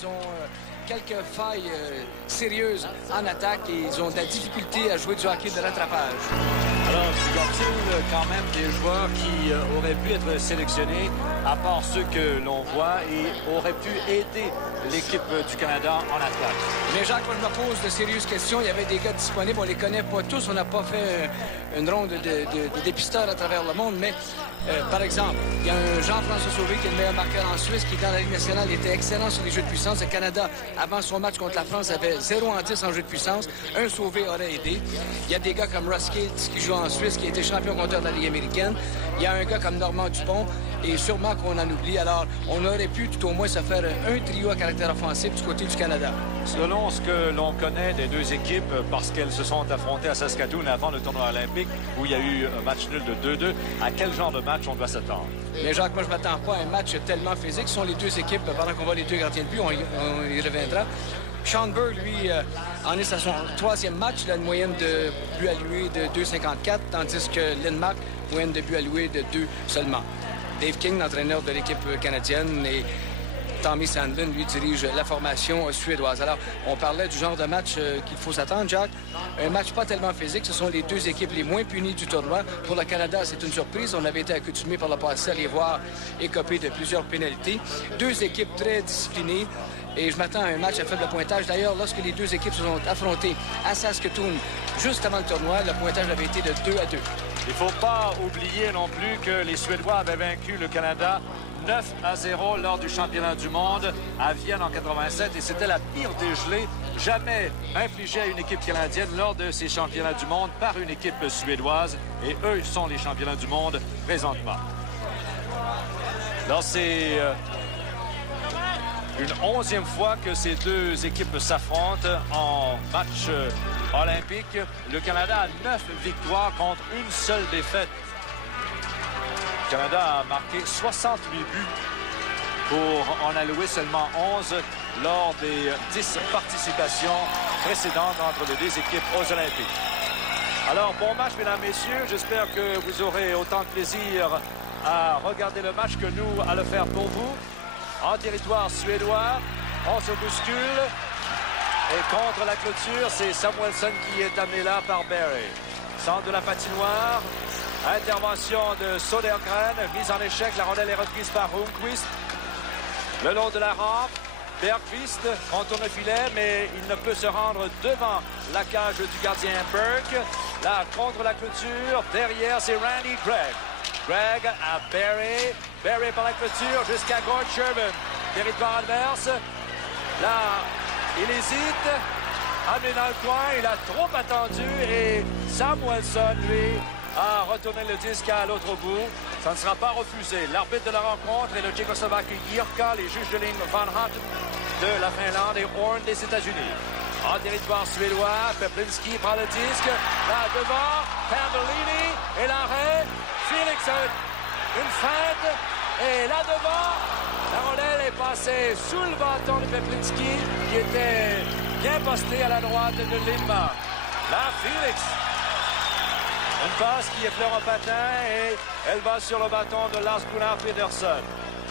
Ils ont quelques failles sérieuses en attaque et ils ont de la difficulté à jouer du hockey de rattrapage. Alors, y a-t-il quand même des joueurs qui auraient pu être sélectionnés, à part ceux que l'on voit, et auraient pu aider l'équipe du Canada en attaque? Mais Jacques, moi, je me pose de sérieuses questions. Il y avait des gars disponibles, on les connaît pas tous. On n'a pas fait une ronde de dépisteurs à travers le monde, mais par exemple, il y a un Jean-François Sauvé qui est le meilleur marqueur en Suisse, qui dans la Ligue nationale il était excellent sur les jeux de puissance. Le Canada, avant son match contre la France, avait 0 en 10 en jeu de puissance. Un Sauvé aurait aidé. Il y a des gars comme Russ Cates qui joue en Suisse, qui a été champion compteur de la Ligue américaine. Il y a un gars comme Normand Dupont, et sûrement qu'on en oublie. Alors, on aurait pu tout au moins se faire un trio à caractère offensif du côté du Canada. Selon ce que l'on connaît des deux équipes, parce qu'elles se sont affrontées à Saskatoon avant le tournoi olympique, où il y a eu un match nul de 2-2, à quel genre de match on doit s'attendre? Mais Jacques, moi, je m'attends pas à un match tellement physique. Ce sont les deux équipes, pendant qu'on voit les deux gardiens de but, on y reviendra. Schoenberg, lui, en est à son troisième match. Il a une moyenne de buts alloués de 2,54, tandis que Lindmark, moyenne de buts alloués de 2 seulement. Dave King, l'entraîneur de l'équipe canadienne, et Tommy Sandlin, lui, dirige la formation suédoise. Alors, on parlait du genre de match qu'il faut s'attendre, Jacques. Un match pas tellement physique. Ce sont les deux équipes les moins punies du tournoi. Pour le Canada, c'est une surprise. On avait été accoutumés par le passé à les voir écoper de plusieurs pénalités. Deux équipes très disciplinées. Et je m'attends à un match à faible pointage. D'ailleurs, lorsque les deux équipes se sont affrontées à Saskatoon juste avant le tournoi, le pointage avait été de 2-2. Il ne faut pas oublier non plus que les Suédois avaient vaincu le Canada 9-0 lors du championnat du monde à Vienne en 87, et c'était la pire dégelée jamais infligée à une équipe canadienne lors de ces championnats du monde par une équipe suédoise, et eux sont les championnats du monde présentement. Alors c'est une 11e fois que ces deux équipes s'affrontent en match olympique. Le Canada a 9 victoires contre une seule défaite. Le Canada a marqué 68 buts pour en allouer seulement 11 lors des 10 participations précédentes entre les deux équipes aux Olympiques. Alors, bon match, mesdames, messieurs. J'espère que vous aurez autant de plaisir à regarder le match que nous à le faire pour vous. En territoire suédois, on se bouscule. Et contre la clôture, c'est Samuelsson qui est amené là par Barry. Centre de la patinoire. Intervention de Södergren, mise en échec. La rondelle est reprise par Rundqvist. Le long de la rampe, Bergqvist contourne le filet, mais il ne peut se rendre devant la cage du gardien Burke. Là, contre la clôture, derrière, c'est Randy Gregg. Gregg à Barry. Barry par la clôture jusqu'à Gord Sherman. Territoire adverse. Là, il hésite. Amené dans le coin, il a trop attendu et Samuelsson, lui, a retourné le disque à l'autre bout. Ça ne sera pas refusé. L'arbitre de la rencontre est le Tchécoslovaque Jirka, les juges de ligne Van Houten de la Finlande et Horn des États-Unis. En territoire suédois, Peplinski prend le disque. Là devant, Tambellini et l'arrêt. Felix, une feinte. Et là devant, la rondelle est passée sous le bâton de Peplinski qui était bien posté à la droite de Lindmark. Là, Felix. Une passe qui effleure un patin et elle va sur le bâton de Lars Gunnar Pedersen.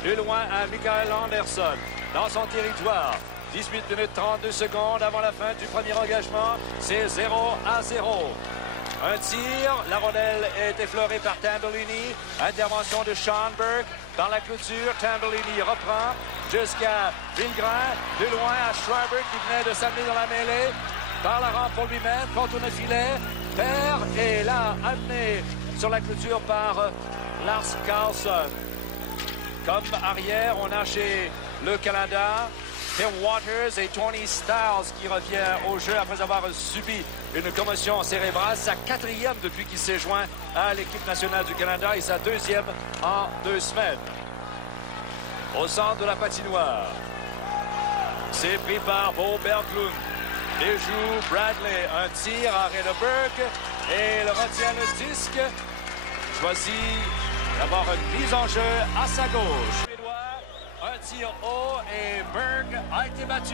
Plus loin à Mikael Andersson dans son territoire. 18 minutes 32 secondes avant la fin du premier engagement. C'est 0-0. Un tir, la rondelle est effleurée par Tambellini. Intervention de Schoenberg dans la clôture. Tambellini reprend jusqu'à Villgren. Plus loin à Schreiber qui venait de s'amener dans la mêlée. Par la rampe pour lui-même, contourne le filet. Perd et là, amené sur la clôture par Lars Carlsson. Comme arrière, on a chez le Canada Tim Waters et Tony Styles qui revient au jeu après avoir subi une commotion cérébrale. Sa 4e depuis qu'il s'est joint à l'équipe nationale du Canada et sa 2e en 2 semaines. Au centre de la patinoire, c'est pris par Bo Berglund. Et joue Bradley, un tir, arrêt de Burke, et il retient le disque. Choisit d'avoir une mise en jeu à sa gauche. Un tir haut et Burke a été battu.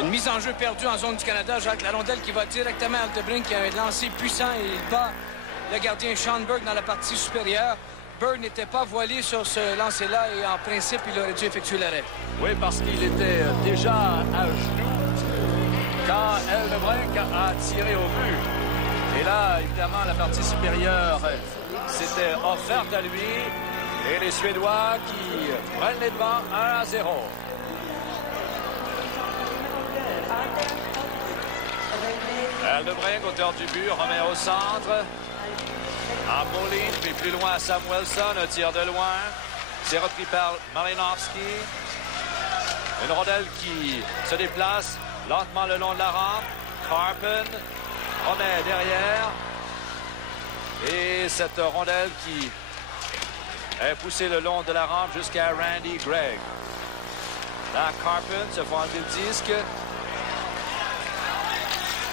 Une mise en jeu perdue en zone du Canada. Jacques, la rondelle qui va directement à Altebrink, qui a un lancer puissant et il bat le gardien Schoenberg dans la partie supérieure. Bird n'était pas voilé sur ce lancer-là et en principe, il aurait dû effectuer l'arrêt. Oui, parce qu'il était déjà à genoux quand Eldebrink a tiré au but. Et là, évidemment, la partie supérieure s'était offerte à lui. Et les Suédois qui prennent les devants 1-0. Eldebrink, auteur du but, remet au centre. En Moline, puis plus loin à Samuelsson, un tir de loin. C'est repris par Malinowski. Une rondelle qui se déplace lentement le long de la rampe. Carpen remet derrière. Et cette rondelle qui est poussée le long de la rampe jusqu'à Randy Gregg. Là, Carpen se fait enlever le disque.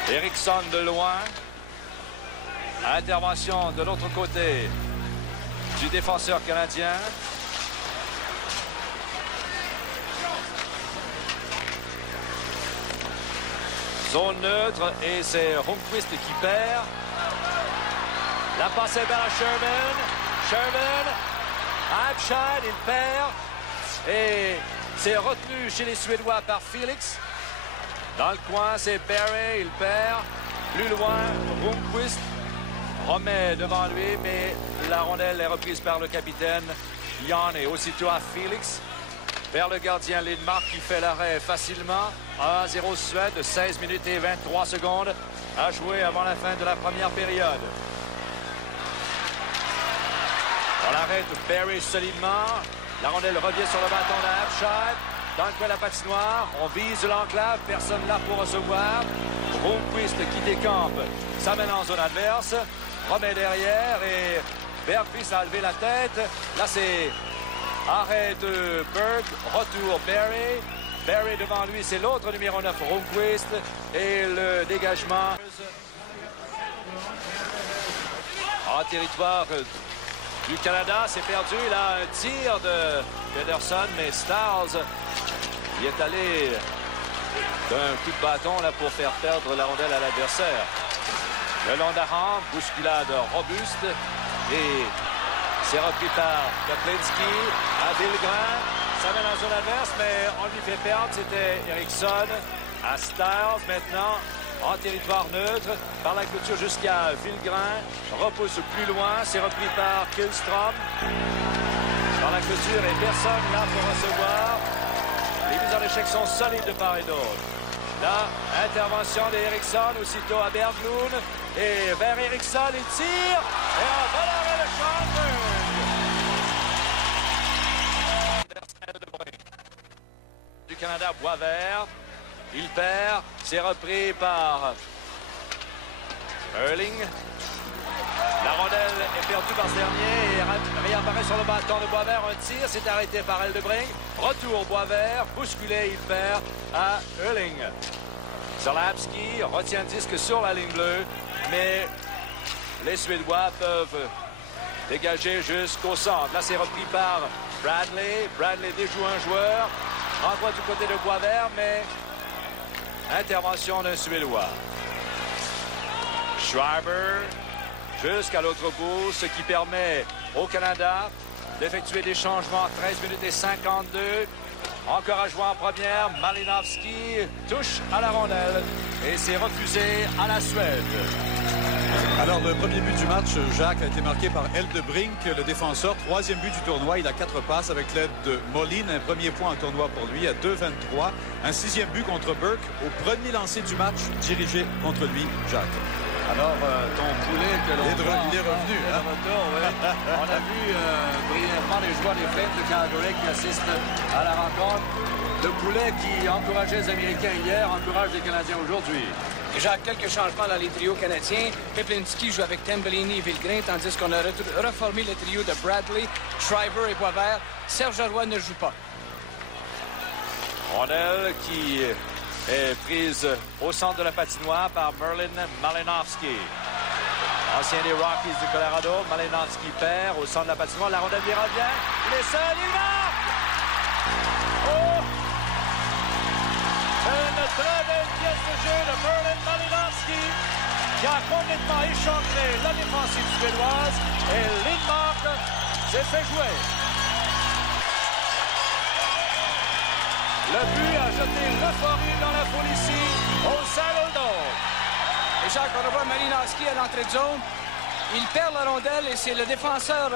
Eriksson de loin. Intervention de l'autre côté du défenseur canadien. Zone neutre et c'est Holmqvist qui perd. La passe est vers Sherman. Sherman. Abshad, il perd. Et c'est retenu chez les Suédois par Felix. Dans le coin, c'est Barry, il perd. Plus loin, Holmqvist remet devant lui, mais la rondelle est reprise par le capitaine Jan et aussitôt à Felix. Vers le gardien Lindmark qui fait l'arrêt facilement. 1-0 Suède, 16 minutes et 23 secondes à jouer avant la fin de la première période. On arrête Barry solidement. La rondelle revient sur le bâton d'Abshad. Dans le coin de la patinoire, on vise l'enclave, personne là pour recevoir. Holmqvist qui décampe, ça mène en zone adverse, remet derrière et Bergqvist a levé la tête. Là, c'est arrêt de Berg, retour Barry. Barry devant lui, c'est l'autre numéro 9, Holmqvist. Et le dégagement en territoire du Canada, c'est perdu. Là, un tir de Pedersen, mais Stars il est allé d'un coup de bâton là, pour faire perdre la rondelle à l'adversaire. Le long de la rampe, bousculade robuste. Et c'est repris par Kaplinski à Billgren. Ça mène en zone adverse, mais on lui fait perdre. C'était Eriksson à Stars maintenant. En territoire neutre, par la clôture jusqu'à Villegrin. Repousse plus loin, c'est repris par Killstrom. Par la clôture et personne là pour recevoir. Les mises en échec sont solides de part et d'autre. Là, intervention d'Eriksson, aussitôt à Berglund. Et vers Eriksson, il tire. Et on va l'arrêt de Schönberg. Du Canada, Boisvert. Il perd. C'est repris par Erling. La rondelle est perdue par ce dernier et réapparaît sur le bâton de Boisvert. Un tir, c'est arrêté par Eldebrink. Retour Boisvert, bousculé, il perd à Erling. Zalapski retient le disque sur la ligne bleue, mais les Suédois peuvent dégager jusqu'au centre. Là, c'est repris par Bradley. Bradley déjoue un joueur. Renvoie du côté de Boisvert, mais intervention d'un Suédois. Schreiber jusqu'à l'autre bout, ce qui permet au Canada d'effectuer des changements en 13 minutes et 52. Encore à jouer en première, Malinowski touche à la rondelle et c'est refusé à la Suède. Alors, le premier but du match, Jacques, a été marqué par Eldebrink, le défenseur. Troisième but du tournoi, il a 4 passes avec l'aide de Moline. Un premier point en tournoi pour lui à 2-23. Un 6e but contre Burke au premier lancer du match dirigé contre lui, Jacques. Alors, ton poulet que l'on voit... Il est revenu. Hein? Retour, oui. On a vu brièvement les joueurs des Flames de Calgary qui assistent à la rencontre. Le poulet qui encourageait les Américains hier encourage les Canadiens aujourd'hui. Jacques, quelques changements dans les trios canadiens. Peplinski joue avec Tambellini et Villegrin, tandis qu'on a reformé le trio de Bradley, Schreiber et Boisvert. Serge Roy ne joue pas. Rondelle qui est prise au centre de la patinoire par Merlin Malinowski. Ancien des Rockies du Colorado, Malinowski perd au centre de la patinoire. La rondelle lui revient. Il est seul, il marque! Oh! Une très belle pièce de jeu de Merlin Malinowski qui a complètement échancré la défensive suédoise. Et Lindmark C'est fait jouer. Le but a jeté l'euphorie dans la foule ici, au Saddledome. Et Jacques, on revoit Malinowski à l'entrée de zone. Il perd la rondelle et c'est le défenseur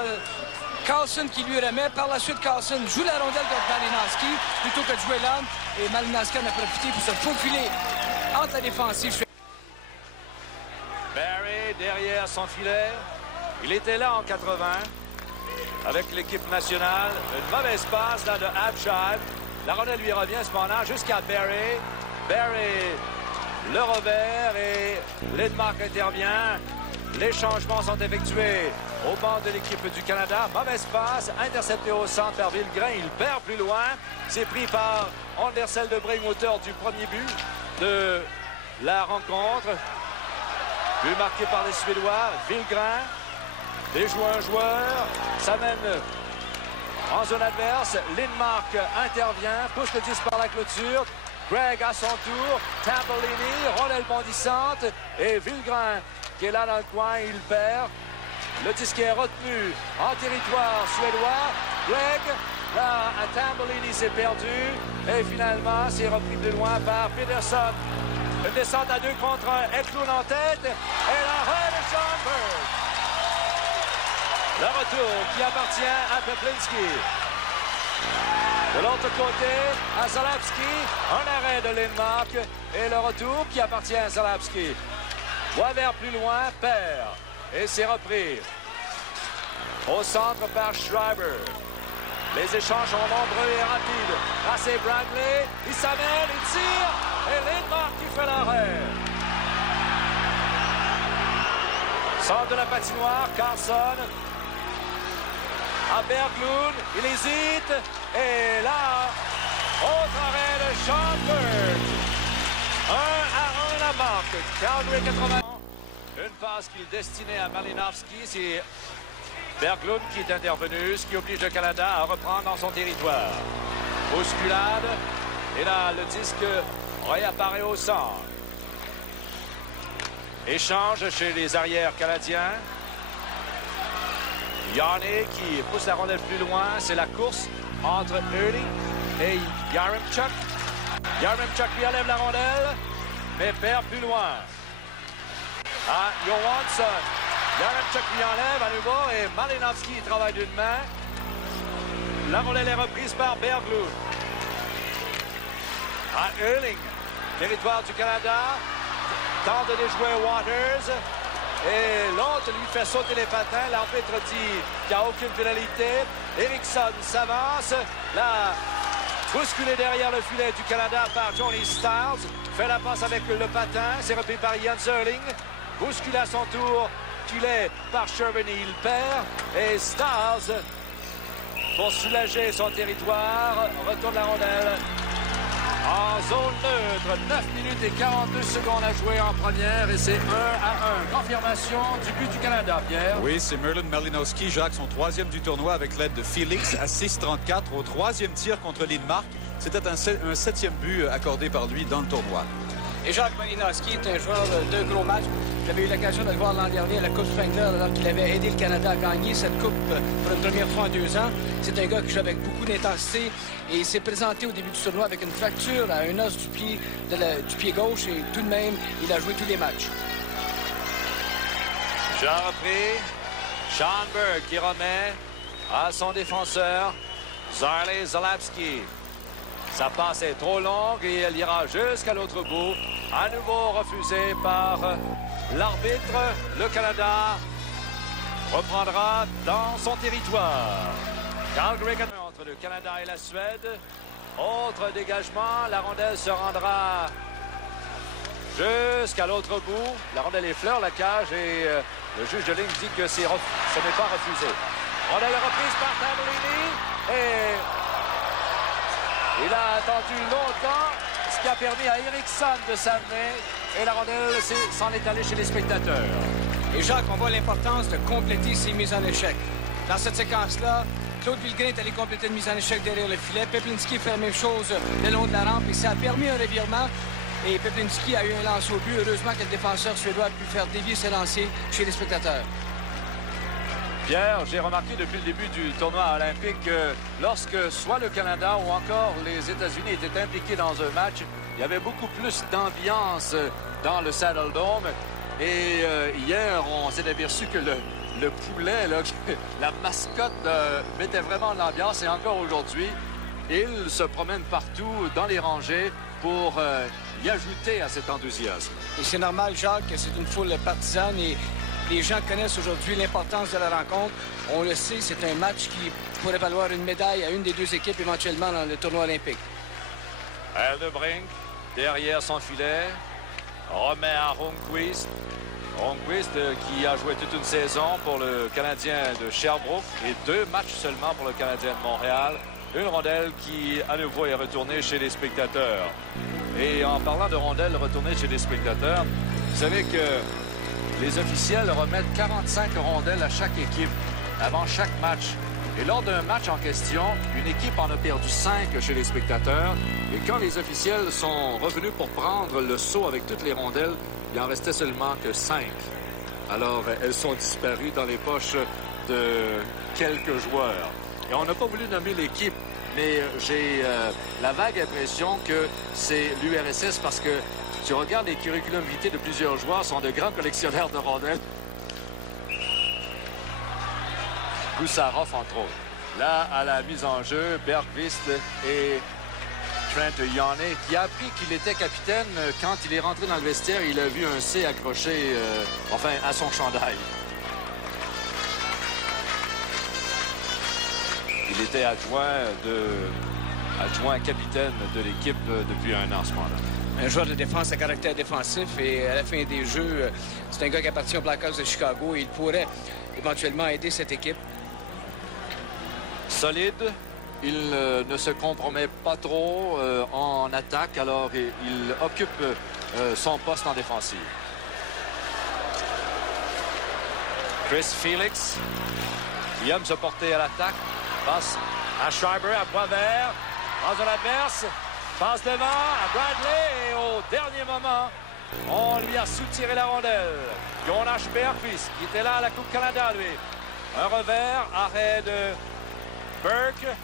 Carlson qui lui remet. Par la suite, Carlson joue la rondelle contre Malinowski plutôt que de jouer l'homme. Et Malinowski en a profité pour se faufiler entre la défensive. Barry derrière son filet. Il était là en 80 avec l'équipe nationale. Une mauvaise passe là de Abshad. La rondelle lui revient cependant jusqu'à Barry. Barry, le revers et Lindmark intervient. Les changements sont effectués au banc de l'équipe du Canada. Mauvaise passe, intercepté au centre par Villegrain. Il perd plus loin. C'est pris par Andersel de Bring, auteur du premier but de la rencontre. But marqué par les Suédois. Villegrain déjoue un joueur. Ça mène en zone adverse. Lindmark intervient, pousse le disque par la clôture. Greg à son tour. Tambolini, rondelle bondissante. Et Villegrain qui est là dans le coin, il perd. Le disque est retenu en territoire suédois. Greg, là, à Tambolini, s'est perdu. Et finalement, c'est repris de loin par Peterson. Une descente à 2 contre 1. Eklund en tête. Et l'arrêt de Schoenberg. Le retour qui appartient à Peplinski. De l'autre côté, à Zalapski. Un arrêt de Lindmark. Et le retour qui appartient à Zalapski. Boisvert plus loin, perd. Et c'est repris. Au centre par Schreiber. Les échanges sont nombreux et rapides. Là, c'est Bradley. Il s'amène, il tire. Et Lindmark qui fait l'arrêt. Centre de la patinoire, Carlson. À Berglund, il hésite. Et là, autre arrêt de Schoenberg. 1-1 la marque. Calgary 80. Une passe qu'il destinait à Malinowski. C'est Berglund qui est intervenu, ce qui oblige le Canada à reprendre dans son territoire. Bousculade. Et là, le disque réapparaît au centre. Échange chez les arrières canadiens. Yannick qui pousse la rondelle plus loin. C'est la course entre Erling et Yaremchuk. Yaremchuk lui enlève la rondelle, mais perd plus loin. À Johansson. Yaremchuk lui enlève à nouveau et Malinowski travaille d'une main. La rondelle est reprise par Berglund. À Erling, territoire du Canada, tente de déjouer Waters. Et l'autre lui fait sauter les patins. L'arbitre dit qu'il n'y a aucune pénalité. Eriksson s'avance. Là, bousculé derrière le filet du Canada par Johnny Styles. Fait la passe avec le patin. C'est repris par Jens Erling. Bousculé à son tour. Filet par Shervin. Il perd. Et Styles, pour soulager son territoire, retourne la rondelle. En zone neutre, 9 minutes et 42 secondes à jouer en première et c'est 1-1. Confirmation du but du Canada, Pierre. Oui, c'est Merlin Malinowski, Jacques, son troisième du tournoi avec l'aide de Felix à 6-34 au troisième tir contre Lindmark. C'était un septième but accordé par lui dans le tournoi. Et Jacques Malinowski est un joueur de gros matchs. J'avais eu l'occasion de le voir l'an dernier à la Coupe Spengler alors qu'il avait aidé le Canada à gagner cette Coupe pour une première fois en 2 ans. C'est un gars qui joue avec beaucoup d'intensité et il s'est présenté au début du tournoi avec une fracture à un os du pied gauche et tout de même, il a joué tous les matchs. Jean repris. Schoenberg qui remet à son défenseur, Zarley Zalapski. Sa passe est trop longue et elle ira jusqu'à l'autre bout. À nouveau refusé par l'arbitre. Le Canada reprendra dans son territoire. Calgary entre le Canada et la Suède. Autre dégagement. La rondelle se rendra jusqu'à l'autre bout. La rondelle effleure la cage et le juge de ligne dit que ce n'est pas refusé. Rondelle reprise par Tambolini et il a attendu longtemps, ce qui a permis à Eriksson de s'amener et la rondelle s'en est allée chez les spectateurs. Et Jacques, on voit l'importance de compléter ses mises en échec. Dans cette séquence-là, Claude Villegrain est allé compléter une mise en échec derrière le filet. Peplinski fait la même chose le long de la rampe et ça a permis un revirement. Et Peplinski a eu un lance au but. Heureusement que le défenseur suédois a pu faire dévier ses lancers chez les spectateurs. Pierre, j'ai remarqué depuis le début du tournoi olympique que lorsque soit le Canada ou encore les États-Unis étaient impliqués dans un match, il y avait beaucoup plus d'ambiance dans le Saddle Dome. Et hier, on s'est aperçu que le poulet, là, la mascotte, mettait vraiment l'ambiance. Et encore aujourd'hui, il se promène partout dans les rangées pour y ajouter à cet enthousiasme. Et c'est normal, Jacques, que c'est une foule partisane et les gens connaissent aujourd'hui l'importance de la rencontre. On le sait, c'est un match qui pourrait valoir une médaille à une des deux équipes éventuellement dans le tournoi olympique. Elle de Brink, derrière son filet, remet à Ronquist. Ronquist qui a joué toute une saison pour le Canadien de Sherbrooke et 2 matchs seulement pour le Canadien de Montréal. Une rondelle qui, à nouveau, est retournée chez les spectateurs. Et en parlant de rondelles retournées chez les spectateurs, vous savez que les officiels remettent 45 rondelles à chaque équipe avant chaque match. Et lors d'un match en question, une équipe en a perdu 5 chez les spectateurs. Et quand les officiels sont revenus pour prendre le seau avec toutes les rondelles, il en restait seulement que 5. Alors, elles sont disparues dans les poches de quelques joueurs. Et on n'a pas voulu nommer l'équipe, mais j'ai la vague impression que c'est l'URSS parce que tu regardes les curriculum vitae de plusieurs joueurs, sont de grands collectionneurs de rondelles. Goussarov, entre autres. Là, à la mise en jeu, Bergqvist et Trent Yonnet, qui a appris qu'il était capitaine quand il est rentré dans le vestiaire. Il a vu un C accroché, à son chandail. Il était adjoint capitaine de l'équipe depuis un an à ce moment-là. Un joueur de défense à caractère défensif et à la fin des jeux, c'est un gars qui appartient aux Blackhawks de Chicago et il pourrait éventuellement aider cette équipe. Solide, il ne se compromet pas trop en attaque, alors il occupe son poste en défensive. Chris Felix, qui aime se porter à l'attaque, passe à Schreiber, à Boisvert, passe de la berce, passe devant à Bradley et au dernier moment, on lui a soutiré la rondelle. Jonas Bergqvist, qui était là à la Coupe Canada, lui. Un revers, arrêt de Burke,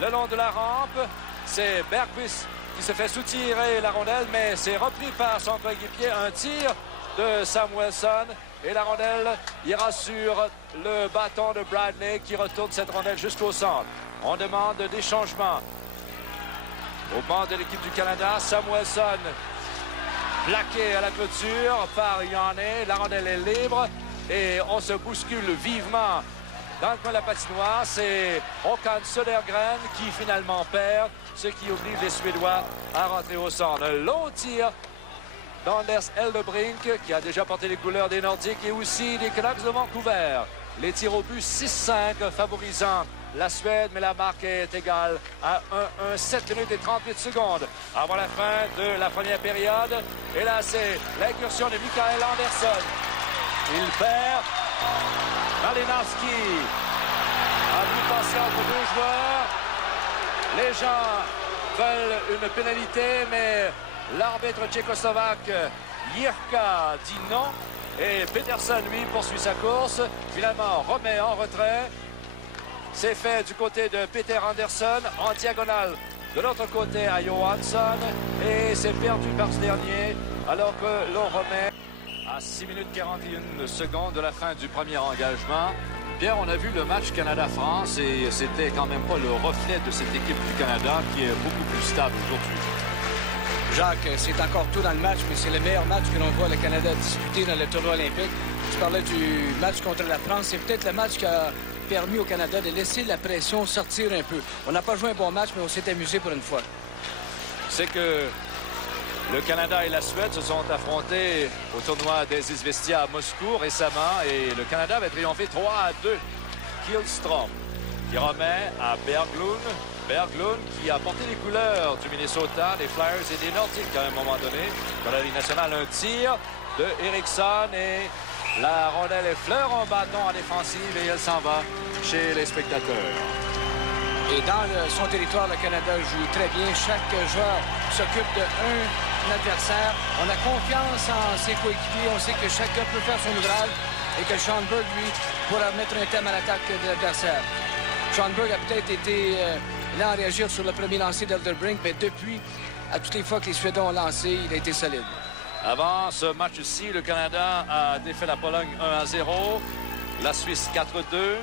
le long de la rampe. C'est Bergqvist qui se fait soutirer la rondelle, mais c'est repris par son coéquipier. Un tir de Samuelsson et la rondelle ira sur le bâton de Bradley qui retourne cette rondelle jusqu'au centre. On demande des changements. Au banc de l'équipe du Canada, Samuelsson plaqué à la clôture par Yonnet. La rondelle est libre et on se bouscule vivement dans le coin de la patinoire. C'est Håkan Södergren qui finalement perd, ce qui oblige les Suédois à rentrer au centre. Un long tir d'Anders Eldebrink qui a déjà porté les couleurs des Nordiques et aussi des Canucks de Vancouver. Les tirs au but 6-5 favorisant la Suède, mais la marque est égale à 1-1, 7 minutes et 38 secondes avant la fin de la première période. Et là, c'est l'incursion de Mikael Andersson. Il perd. Malinowski a pu passer entre 2 joueurs. Les gens veulent une pénalité, mais l'arbitre tchécoslovaque Jirka dit non. Et Peterson, lui, poursuit sa course. Finalement, remet en retrait. C'est fait du côté de Peter Anderson, en diagonale de l'autre côté à Johansson. Et c'est perdu par ce dernier, alors que l'on remet à 6 minutes 41 secondes de la fin du premier engagement. Pierre, on a vu le match Canada-France et c'était quand même pas le reflet de cette équipe du Canada qui est beaucoup plus stable aujourd'hui. Jacques, c'est encore tôt dans le match, mais c'est le meilleur match que l'on voit le Canada disputer dans le tournoi olympique. Tu parlais du match contre la France. C'est peut-être le match qui a permis au Canada de laisser la pression sortir un peu. On n'a pas joué un bon match, mais on s'est amusé pour une fois. C'est que le Canada et la Suède se sont affrontés au tournoi des Izvestia à Moscou récemment et le Canada avait triomphé 3-2. Kihlstrom qui remet à Berglund. Berglund qui a porté les couleurs du Minnesota, des Flyers et des Nordiques à un moment donné. Dans la Ligue nationale, un tir de Eriksson et la rondelle effleure en bâton en défensive et elle s'en va chez les spectateurs. Et dans son territoire, le Canada joue très bien. Chaque joueur s'occupe d'un adversaire. On a confiance en ses coéquipiers. On sait que chacun peut faire son ouvrage. et que Schoenberg, lui, pourra mettre un thème à l'attaque de l'adversaire. Schoenberg a peut-être été lent à réagir sur le premier lancer d'Elderbrink, mais depuis, à toutes les fois que les Suédois ont lancé, il a été solide. Avant ce match-ci, le Canada a défait la Pologne 1-0, la Suisse 4-2.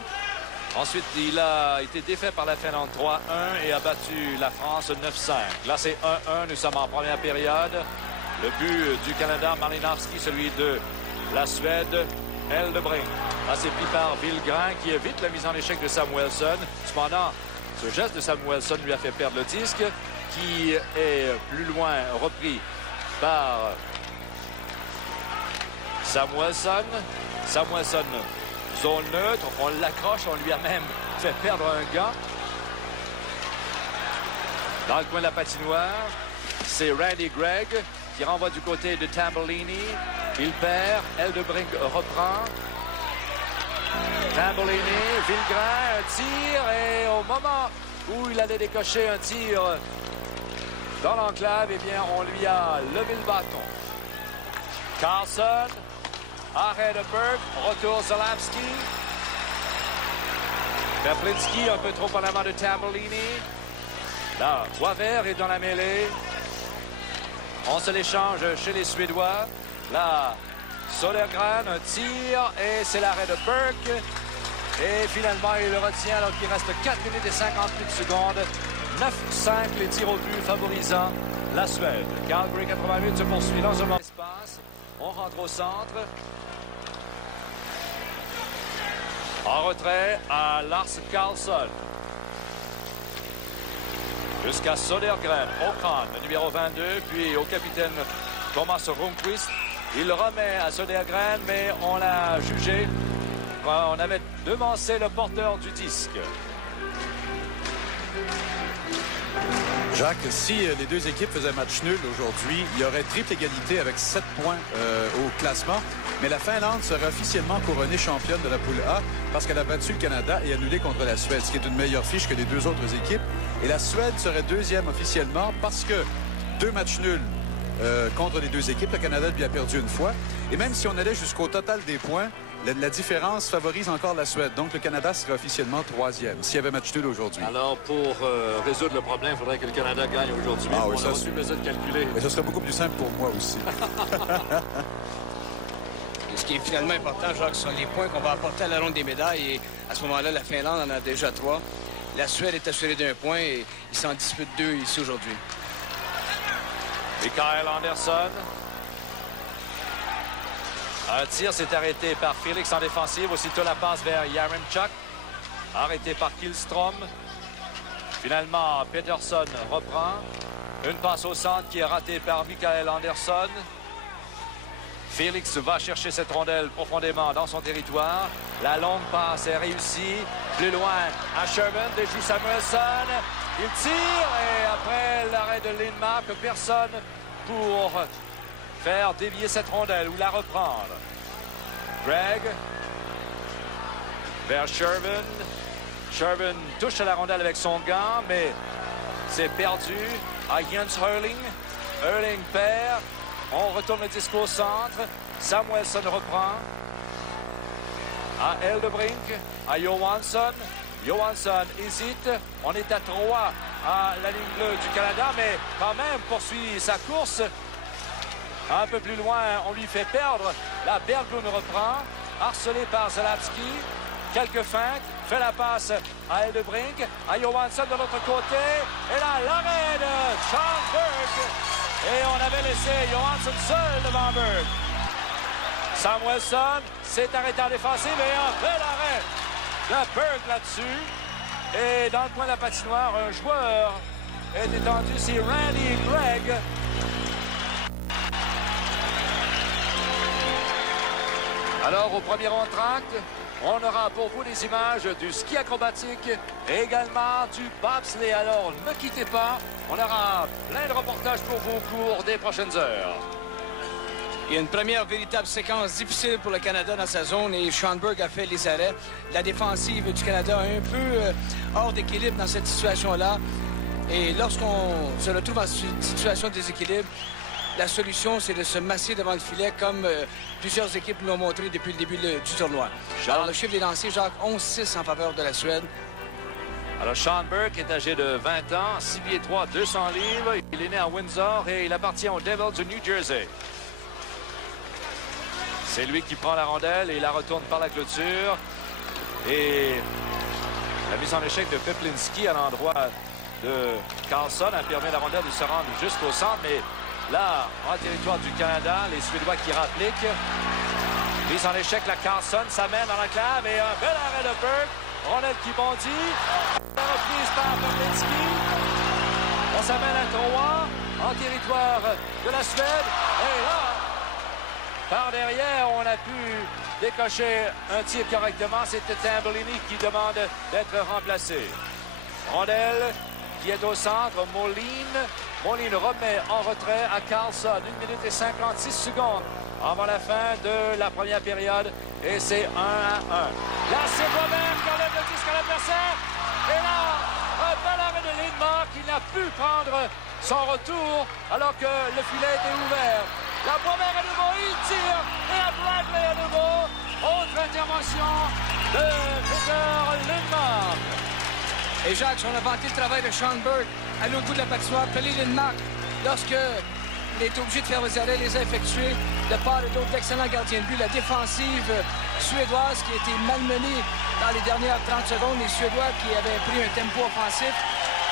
Ensuite, il a été défait par la Finlande 3-1 et a battu la France 9-5. Là, c'est 1-1. Nous sommes en première période. Le but du Canada, Malinowski, celui de la Suède, Eldebrink. Là, c'est pris par Villgren qui évite la mise en échec de Samuelsson. Cependant, ce geste de Samuelsson lui a fait perdre le disque, qui est plus loin repris par Samuelsson. Samuelsson, zone neutre, on l'accroche, on lui a même fait perdre un gant. Dans le coin de la patinoire, c'est Randy Gregg qui renvoie du côté de Tambellini. Il perd, Eldebrink reprend. Tambellini, Villgren, un tir, et au moment où il allait décocher un tir dans l'enclave, eh bien, on lui a levé le bâton. Carlson, arrêt de Burke, retour Zalapski. Berplinski un peu trop en avant de Tambellini. Là, Boisvert est dans la mêlée. On se l'échange chez les Suédois. Là, Sodergren, un tir, et c'est l'arrêt de Burke. Et finalement, il le retient alors qu'il reste 4 minutes et 58 secondes. 9-5, les tirs au but favorisant la Suède. Calgary 88 se poursuit dans un espace. On rentre au centre. En retrait à Lars Carlson. Jusqu'à Sodergren, Ocran, le numéro 22, puis au capitaine Thomas Rundqvist. Il remet à Sodergren, mais on l'a jugé. On avait devancé le porteur du disque. Jacques, si les deux équipes faisaient match nul aujourd'hui, il y aurait triple égalité avec 7 points au classement. Mais la Finlande serait officiellement couronnée championne de la poule A parce qu'elle a battu le Canada et annulé contre la Suède, ce qui est une meilleure fiche que les deux autres équipes. Et la Suède serait deuxième officiellement parce que 2 matchs nuls contre les deux équipes. Le Canada lui a perdu une fois. Et même si on allait jusqu'au total des points, la différence favorise encore la Suède. Donc, le Canada serait officiellement 3e s'il y avait match nul aujourd'hui. Alors, pour résoudre le problème, il faudrait que le Canada gagne aujourd'hui. Ah, oui, on a aussi besoin de calculer. Mais ce serait beaucoup plus simple pour moi aussi. Ce qui est finalement important, Jacques, ce sont les points qu'on va apporter à la ronde des médailles. Et à ce moment-là, la Finlande en a déjà 3. La Suède est assurée d'1 point et ils s'en disputent 2 ici aujourd'hui. Et Kyle Anderson. Un tir s'est arrêté par Felix en défensive. Aussitôt la passe vers Yaremchuk. Arrêté par Kihlstrom. Finalement, Peterson reprend. Une passe au centre qui est ratée par Michael Anderson. Félix va chercher cette rondelle profondément dans son territoire. La longue passe est réussie. Plus loin à Sherman, déjoue Samuelsson. Il tire et après l'arrêt de Lindmark, personne pour faire dévier cette rondelle ou la reprendre. Gregg vers Sherman. Sherman touche à la rondelle avec son gant, mais c'est perdu à Jens Hurling. Hurling perd. On retourne le disque au centre. Samuelsson reprend. À Eldebrink. À Johansson. Johansson hésite. On est à 3 à la ligne bleue du Canada, mais quand même poursuit sa course. Un peu plus loin, on lui fait perdre. La Berglund reprend. Harcelé par Zalapski. Quelques feintes. Fait la passe à Eldebrink. À Johansson de l'autre côté. Et là, l'arrêt de Schoenberg. Et on avait laissé Johansson seul devant Berg. Samuelsson s'est arrêté en défensive et un bel arrêt de Berg là-dessus. Et dans le coin de la patinoire, un joueur est étendu, c'est Randy Gregg. Alors, au premier entracte, on aura pour vous des images du ski acrobatique et également du bobsleigh. Alors, ne quittez pas. On aura plein de reportages pour vous au cours des prochaines heures. Il y a une première véritable séquence difficile pour le Canada dans sa zone et Schoenberg a fait les arrêts. La défensive du Canada est un peu hors d'équilibre dans cette situation-là. Et lorsqu'on se retrouve en situation de déséquilibre, la solution, c'est de se masser devant le filet comme plusieurs équipes l'ont montré depuis le début du tournoi. Alors, le chiffre des lancers, Jacques, 11-6 en faveur de la Suède. Alors, Sean Burke est âgé de 20 ans, 6 pieds 3, 200 livres. Il est né à Windsor et il appartient aux Devils du New Jersey. C'est lui qui prend la rondelle et la retourne par la clôture. Et la mise en échec de Peplinski à l'endroit de Carlson a permis à la rondelle de se rendre jusqu'au centre. Mais là, en territoire du Canada, les Suédois qui rappliquent. Mise en échec, la Carlson s'amène dans l'enclave et un bel arrêt de Burke. Rondelle qui bondit. La reprise par Peplinski. On s'amène à 3 en territoire de la Suède. Et là, par derrière, on a pu décocher un tir correctement. C'était Tambellini qui demande d'être remplacé. Rondelle qui est au centre. Moline remet en retrait à Carlson. 1 minute et 56 secondes avant la fin de la première période. Et c'est 1-1. Là, c'est Boisvert qui enlève le disque à l'adversaire. Et là, un bel arrêt de Lindmark qui n'a pu prendre son retour alors que le filet était ouvert. La Boisvert à nouveau, il tire. Et à Bradley à nouveau. Autre intervention de Peter Lindmark. Et Jacques, on a vanté le travail de Sean Burke à l'autre bout de la patinoire. Pelé Lindmark, lorsque il est obligé de faire les arrêts, les a effectués de part et d'autre d'excellents gardiens de but. La défensive suédoise qui a été malmenée dans les dernières 30 secondes. Les Suédois qui avaient pris un tempo offensif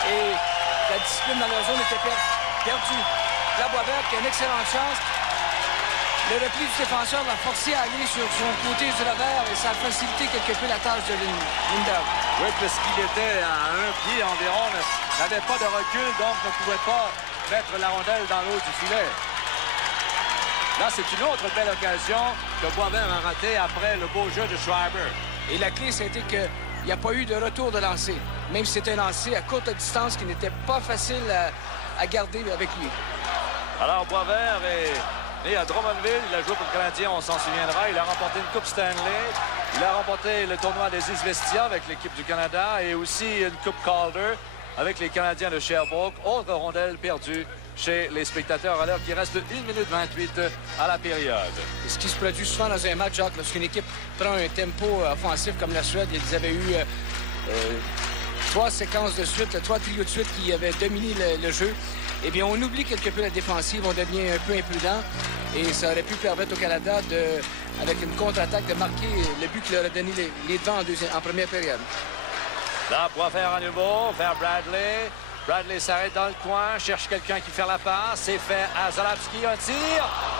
et la discipline dans leur zone était perdue. La Boisvert qui a une excellente chance. Le repli du défenseur l'a forcé à aller sur son côté du revers et ça a facilité quelque peu la tâche de Lindbergh. Oui, parce qu'il était à 1 pied environ, n'avait pas de recul, donc ne pouvait pas mettre la rondelle dans l'eau du filet. Là, c'est une autre belle occasion que Boisvert a ratée après le beau jeu de Schreiber. Et la clé, c'était qu'il n'y a pas eu de retour de lancer, même si c'était un lancer à courte distance qui n'était pas facile à garder avec lui. Alors, Boisvert est né à Drummondville. Il a joué pour le Canadien, on s'en souviendra. Il a remporté une Coupe Stanley. Il a remporté le tournoi des Izvestia avec l'équipe du Canada et aussi une Coupe Calder avec les Canadiens de Sherbrooke. Autre rondelle perdue chez les spectateurs alors qu'il reste 1 minute 28 à la période. Et ce qui se produit souvent dans un match, Jacques, lorsqu'une équipe prend un tempo offensif comme la Suède, ils avaient eu 3 séquences de suite, 3 trios de suite qui avaient dominé le jeu. Eh bien, on oublie quelque peu la défensive, on devient un peu imprudent et ça aurait pu permettre au Canada, avec une contre-attaque, de marquer le but qui leur a donné les devants en première période. Là, Boisvert à nouveau vers Bradley. Bradley s'arrête dans le coin, cherche quelqu'un qui fait la passe. C'est fait à Zalapski, un tir.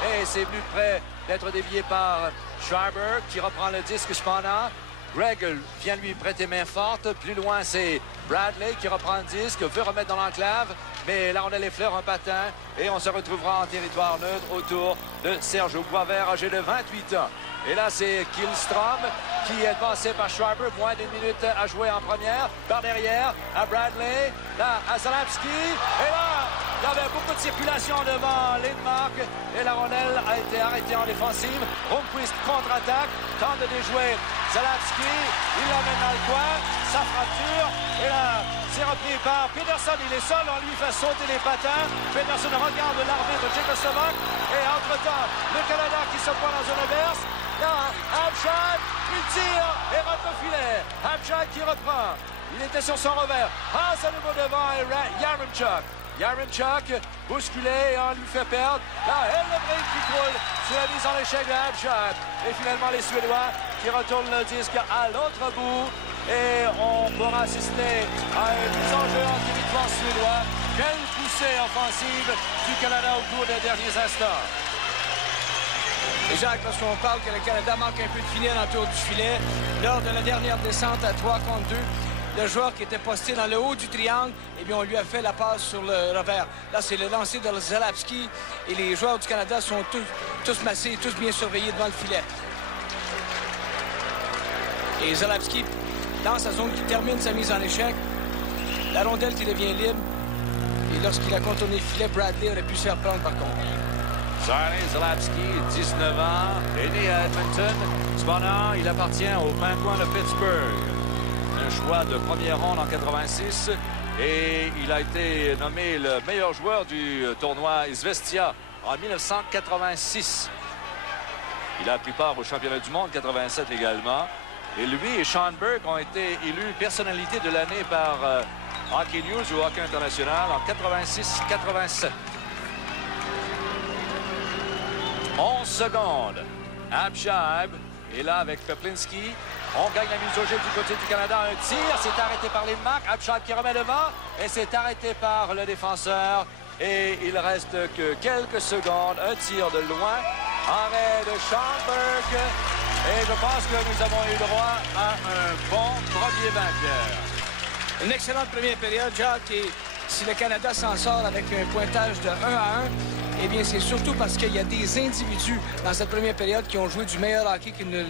Et c'est venu près d'être dévié par Schreiber qui reprend le disque cependant. Greg vient lui prêter main forte. Plus loin, c'est Bradley qui reprend le disque, veut remettre dans l'enclave. Mais la rondelle effleure un patin et on se retrouvera en territoire neutre autour de Serge Boisvert, âgé de 28 ans. Et là, c'est Kihlstrom qui est passé par Schreiber. Moins d'1 minute à jouer en première. Par derrière, à Bradley. Là, à Zalapski. Et là, il y avait beaucoup de circulation devant Lindmark. Et la rondelle a été arrêtée en défensive. Rundqvist contre-attaque. Tente de déjouer Zalapski. Il l'emmène dans le coin. Ça fracture. Et là, c'est repris par Peterson. Il est seul. On lui fait sauter les patins. Peterson regarde l'arbitre tchécoslovaque. Et entre-temps, le Canada qui se prend dans une inverse. Là, Hampshire, il tire et rate le filet. Hampshire qui reprend. Il était sur son revers. Passe à nouveau devant et Yaremchuk. Yaremchuk bousculé et on lui fait perdre. Là, Hellebring qui coule sur la mise en échec de Hampshire. Et finalement, les Suédois qui retournent le disque à l'autre bout. Et on pourra assister à une mise en jeu en territoire suédois. Quelle poussée offensive du Canada au cours des derniers instants. Et Jacques, lorsqu'on parle que le Canada manque un peu de filet autour du filet, lors de la dernière descente à 3 contre 2, le joueur qui était posté dans le haut du triangle, eh bien, on lui a fait la passe sur le revers. Là, c'est le lancer de Zalapski et les joueurs du Canada sont tous massés, tous bien surveillés devant le filet. Et Zalapski, dans sa zone qui termine sa mise en échec, la rondelle qui devient libre. Et lorsqu'il a contourné le filet, Bradley aurait pu se faire prendre par contre. Zalapski, 19 ans, est né à Edmonton. Cependant, il appartient au fin coin de Pittsburgh. Un choix de première ronde en 86 et il a été nommé le meilleur joueur du tournoi Izvestia en 1986. Il a pris part au championnat du monde 87 également. Et lui et Sean Burke ont été élus personnalité de l'année par Hockey News ou Hockey International en 86-87. 11 secondes. Abshab est là avec Peplinski. On gagne la mise au jeu du côté du Canada. Un tir, c'est arrêté par Lindmark. Abshab qui remet devant et c'est arrêté par le défenseur. Et il reste que quelques secondes. Un tir de loin. Arrêt de Sean Burke. Et je pense que nous avons eu droit à un bon premier vainqueur. Une excellente première période, Jacques. Et si le Canada s'en sort avec un pointage de 1-1, eh bien, c'est surtout parce qu'il y a des individus dans cette première période qui ont joué du meilleur hockey qu'ils nous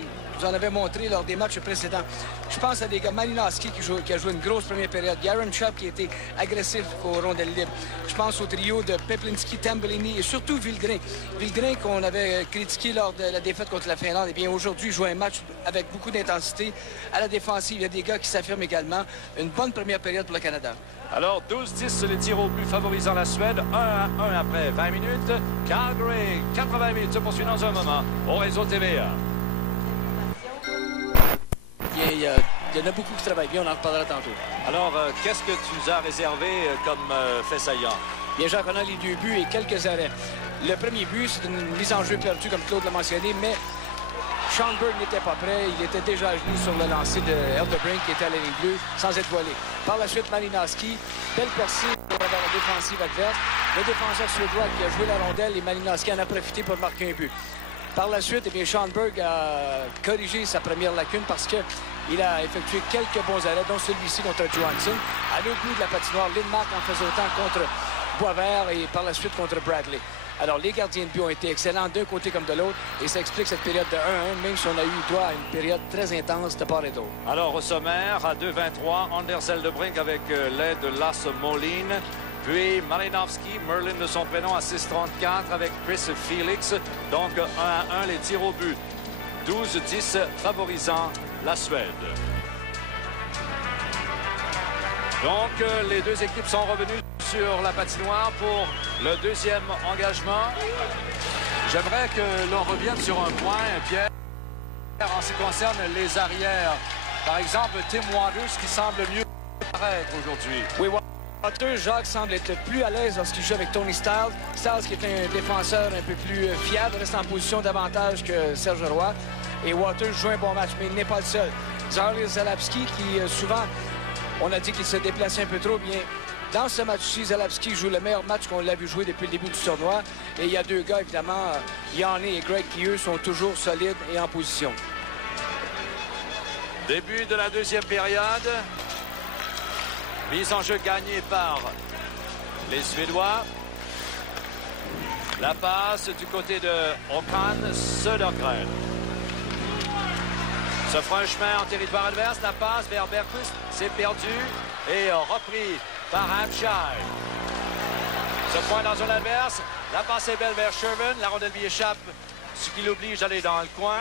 en avaient montré lors des matchs précédents. Je pense à des gars, Malinowski qui a joué une grosse première période, Yaron Chop qui a été agressif aux rondelles libres. Je pense au trio de Peplinski, Tambellini et surtout Vildrin. Vildrin qu'on avait critiqué lors de la défaite contre la Finlande. Eh bien, aujourd'hui, joue un match avec beaucoup d'intensité. À la défensive, il y a des gars qui s'affirment également. Une bonne première période pour le Canada. Alors, 12-10, les tirs au but favorisant la Suède. 1-1 après 20 minutes. Calgary, 80 minutes se poursuit dans un moment au réseau TVA. Il y en a beaucoup qui travaillent bien, on en reparlera tantôt. Alors, qu'est-ce que tu nous as réservé comme fait saillant? Bien, Jacques, on a les deux buts et quelques arrêts. Le premier but, c'est une mise en jeu perdue, comme Claude l'a mentionné, mais Sean Burke n'était pas prêt. Il était déjà à genoux sur le lancer de Hildebrink qui était à la ligne bleue, sans être voilé. Par la suite, Malinowski, belle percée dans la défensive adverse. Le défenseur suédois qui a joué la rondelle et Malinowski en a profité pour marquer un but. Par la suite, eh bien, Sean Burke a corrigé sa première lacune parce qu'il a effectué quelques bons arrêts, dont celui-ci contre Johansson. À l'autre bout de la patinoire, Lindmark en faisait autant contre Boisvert et par la suite contre Bradley. Alors, les gardiens de but ont été excellents d'un côté comme de l'autre et ça explique cette période de 1-1, même si on a eu droit à une période très intense de part et d'autre. Alors, au sommaire, à 2-23, Anders Hildebrink avec l'aide de Lasse Molin. Puis Malinowski, Merlin de son prénom à 6-34 avec Chris Felix. Donc 1-1 les tirs au but. 12-10 favorisant la Suède. Donc les deux équipes sont revenues sur la patinoire pour le deuxième engagement. J'aimerais que l'on revienne sur un point, Pierre, en ce qui concerne les arrières. Par exemple, Tim Waters qui semble mieux paraître aujourd'hui. Oui, Waters, Jacques semble être plus à l'aise lorsqu'il joue avec Tony Styles. Styles qui est un défenseur un peu plus fiable, reste en position davantage que Serge Roy. Et Waters joue un bon match, mais il n'est pas le seul. Zarli Zalapski qui souvent, on a dit qu'il se déplaçait un peu trop bien. Dans ce match-ci, Zalapski joue le meilleur match qu'on l'a vu jouer depuis le début du tournoi. Et il y a deux gars, évidemment, Yanni et Greg, qui eux sont toujours solides et en position. Début de la deuxième période. Mise en jeu gagnée par les Suédois. La passe du côté de Håkan Södergren. Se fera un chemin en territoire adverse. La passe vers Bergqvist, c'est perdu et repris par Hampshire. Ce point dans zone adverse. La passe est belle vers Shervin. La rondelle lui échappe, ce qui l'oblige d'aller dans le coin.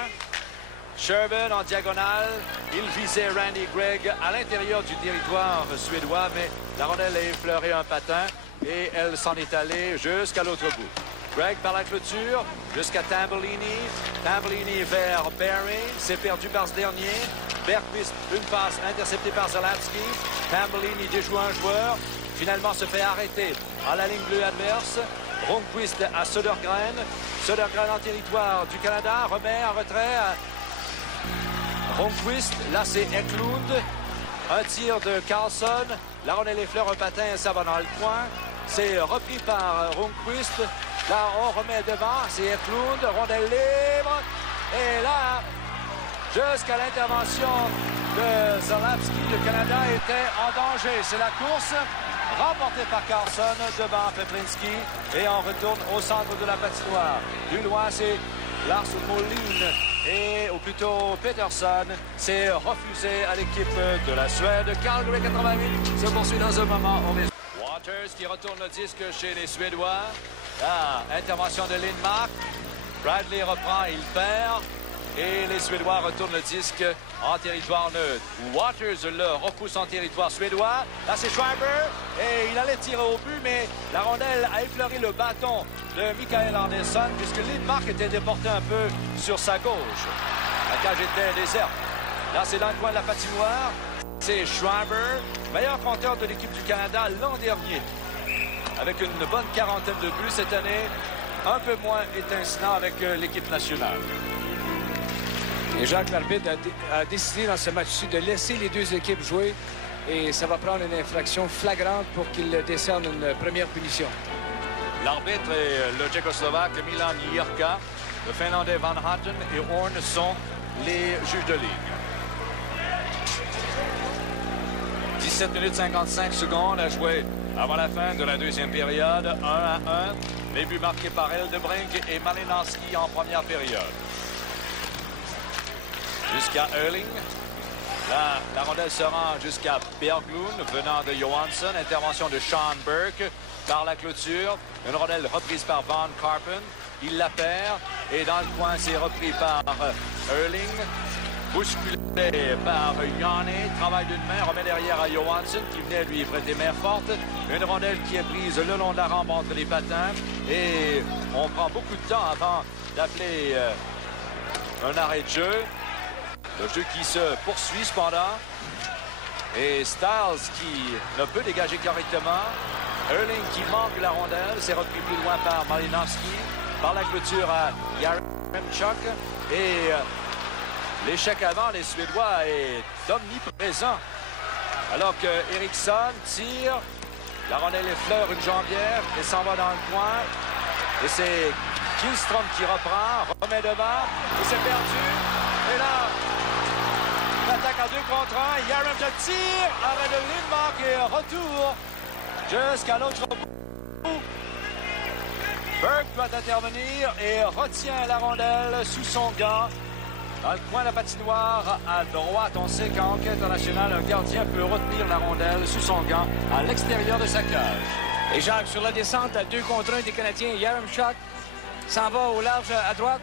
Shervin en diagonale, il visait Randy Gregg à l'intérieur du territoire suédois, mais la rondelle a effleuré un patin et elle s'en est allée jusqu'à l'autre bout. Gregg par la clôture, jusqu'à Tambellini. Tambellini vers Barry, c'est perdu par ce dernier. Bergqvist, une passe interceptée par Zalapski. Tambellini déjoue un joueur, finalement se fait arrêter à la ligne bleue adverse. Rundqvist à Södergren. Södergren en territoire du Canada, remet en retrait à Rundqvist, là c'est Eklund, un tir de Carlson, la rondelle effleure un patin, ça va dans le coin, c'est repris par Rundqvist, là on remet devant, c'est Eklund, rondelle libre, et là, jusqu'à l'intervention de Zalapski, le Canada était en danger, c'est la course remportée par Carlson devant Peplinski, et on retourne au centre de la patinoire. Plus loin, c'est Lars Molin. Et, ou plutôt Peterson, s'est refusé à l'équipe de la Suède. Calgary 88 se poursuit dans un moment. Waters qui retourne le disque chez les Suédois. Ah, intervention de Lindmark. Bradley reprend, il perd. Et les Suédois retournent le disque en territoire neutre. Waters le repousse en territoire suédois. Là, c'est Schreiber. Et il allait tirer au but, mais la rondelle a effleuré le bâton de Mikael Andersson puisque Lindmark était déporté un peu sur sa gauche. La cage était déserte. Là, c'est dans le coin de la patinoire. C'est Schreiber, meilleur compteur de l'équipe du Canada l'an dernier. Avec une bonne quarantaine de buts cette année. Un peu moins étincelant avec l'équipe nationale. Et Jacques, l'arbitre, a décidé dans ce match-ci de laisser les deux équipes jouer. Et ça va prendre une infraction flagrante pour qu'il décerne une première punition. L'arbitre est le Tchécoslovaque Milan Jirka. Le Finlandais Van Hatten et Horn sont les juges de ligne. 17 minutes 55 secondes à jouer avant la fin de la deuxième période. 1-1. Les buts marqués par Eldebrink et Malinowski en première période. Jusqu'à Erling. Là, la rondelle se rend jusqu'à Berglund venant de Johansson. Intervention de Sean Burke par la clôture. Une rondelle reprise par Van Karpen. Il la perd. Et dans le coin, c'est repris par Erling. Bousculé par Yanné. Travail d'une main. Remet derrière à Johansson qui venait lui prêter main forte. Une rondelle qui est prise le long de la rampe entre les patins. Et on prend beaucoup de temps avant d'appeler un arrêt de jeu. Le jeu qui se poursuit cependant. Et Styles qui ne peut dégager correctement. Erling qui manque la rondelle. C'est repris plus loin par Malinowski. Par la clôture à Yaremchuk. Et l'échec avant des Suédois est omniprésent. Alors que Eriksson tire. La rondelle effleure une jambière et s'en va dans le coin. Et c'est Kihlström qui reprend. Remet devant. Et c'est perdu. Et là... attaque en 2 contre 1. Yaremchuk tire. Arrêt de Lindmark et retour jusqu'à l'autre bout. Burke doit intervenir et retient la rondelle sous son gant. Dans le coin de la patinoire à droite, on sait qu'en hockey international, un gardien peut retenir la rondelle sous son gant à l'extérieur de sa cage. Et Jacques, sur la descente à 2 contre 1 des Canadiens, Yaremchuk s'en va au large à droite.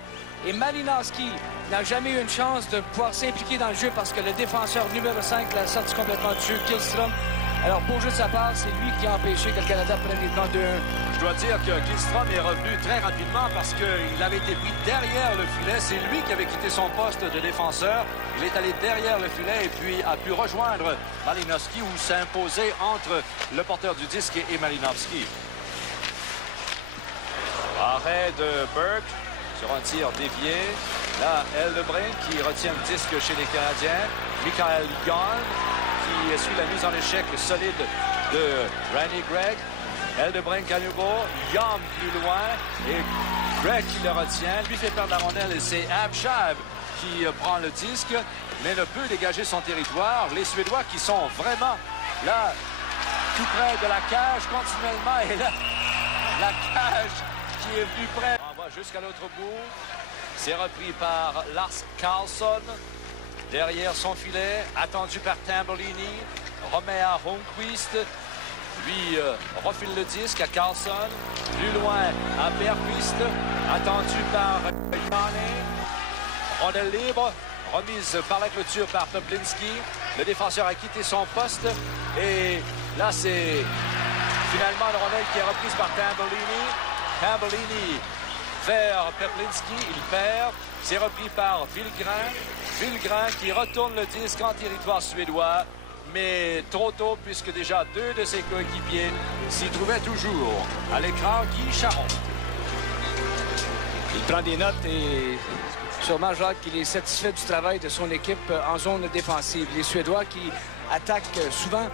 Et Malinowski n'a jamais eu une chance de pouvoir s'impliquer dans le jeu parce que le défenseur numéro 5 l'a sorti complètement du jeu, Kihlström. Alors, pour jeu de sa part, c'est lui qui a empêché que le Canada prenne les devants 2-1. Je dois dire que Kihlström est revenu très rapidement parce qu'il avait été pris derrière le filet. C'est lui qui avait quitté son poste de défenseur. Il est allé derrière le filet et puis a pu rejoindre Malinowski ou s'imposer entre le porteur du disque et Malinowski. Arrêt de Burke sur un tir dévié. Là, Eldebrink qui retient le disque chez les Canadiens. Mikael Yon qui suit la mise en échec solide de Randy Gregg. Eldebrink à nouveau. Yon plus loin. Et Gregg qui le retient. Lui fait perdre la rondelle et c'est Abshab qui prend le disque, mais ne peut dégager son territoire. Les Suédois qui sont vraiment là, tout près de la cage continuellement. Et là, la cage qui est plus près. On va jusqu'à l'autre bout. C'est repris par Lars Karlsson. Derrière son filet, attendu par Tambellini. Remet à Holmqvist. Lui refile le disque à Karlsson. Plus loin à Bergqvist. Attendu par Yanné. Rondelle libre. Remise par la clôture par Toplinski. Le défenseur a quitté son poste. Et là, c'est finalement une rondelle qui est reprise par Tambellini. Tambellini vers Peplinski, il perd. C'est repris par Willgren. Willgren qui retourne le disque en territoire suédois, mais trop tôt puisque déjà 2 de ses coéquipiers s'y trouvaient toujours. À l'écran, Guy Charon. Il prend des notes et sûrement Jacques qu'il est satisfait du travail de son équipe en zone défensive. Les Suédois qui attaquent souvent,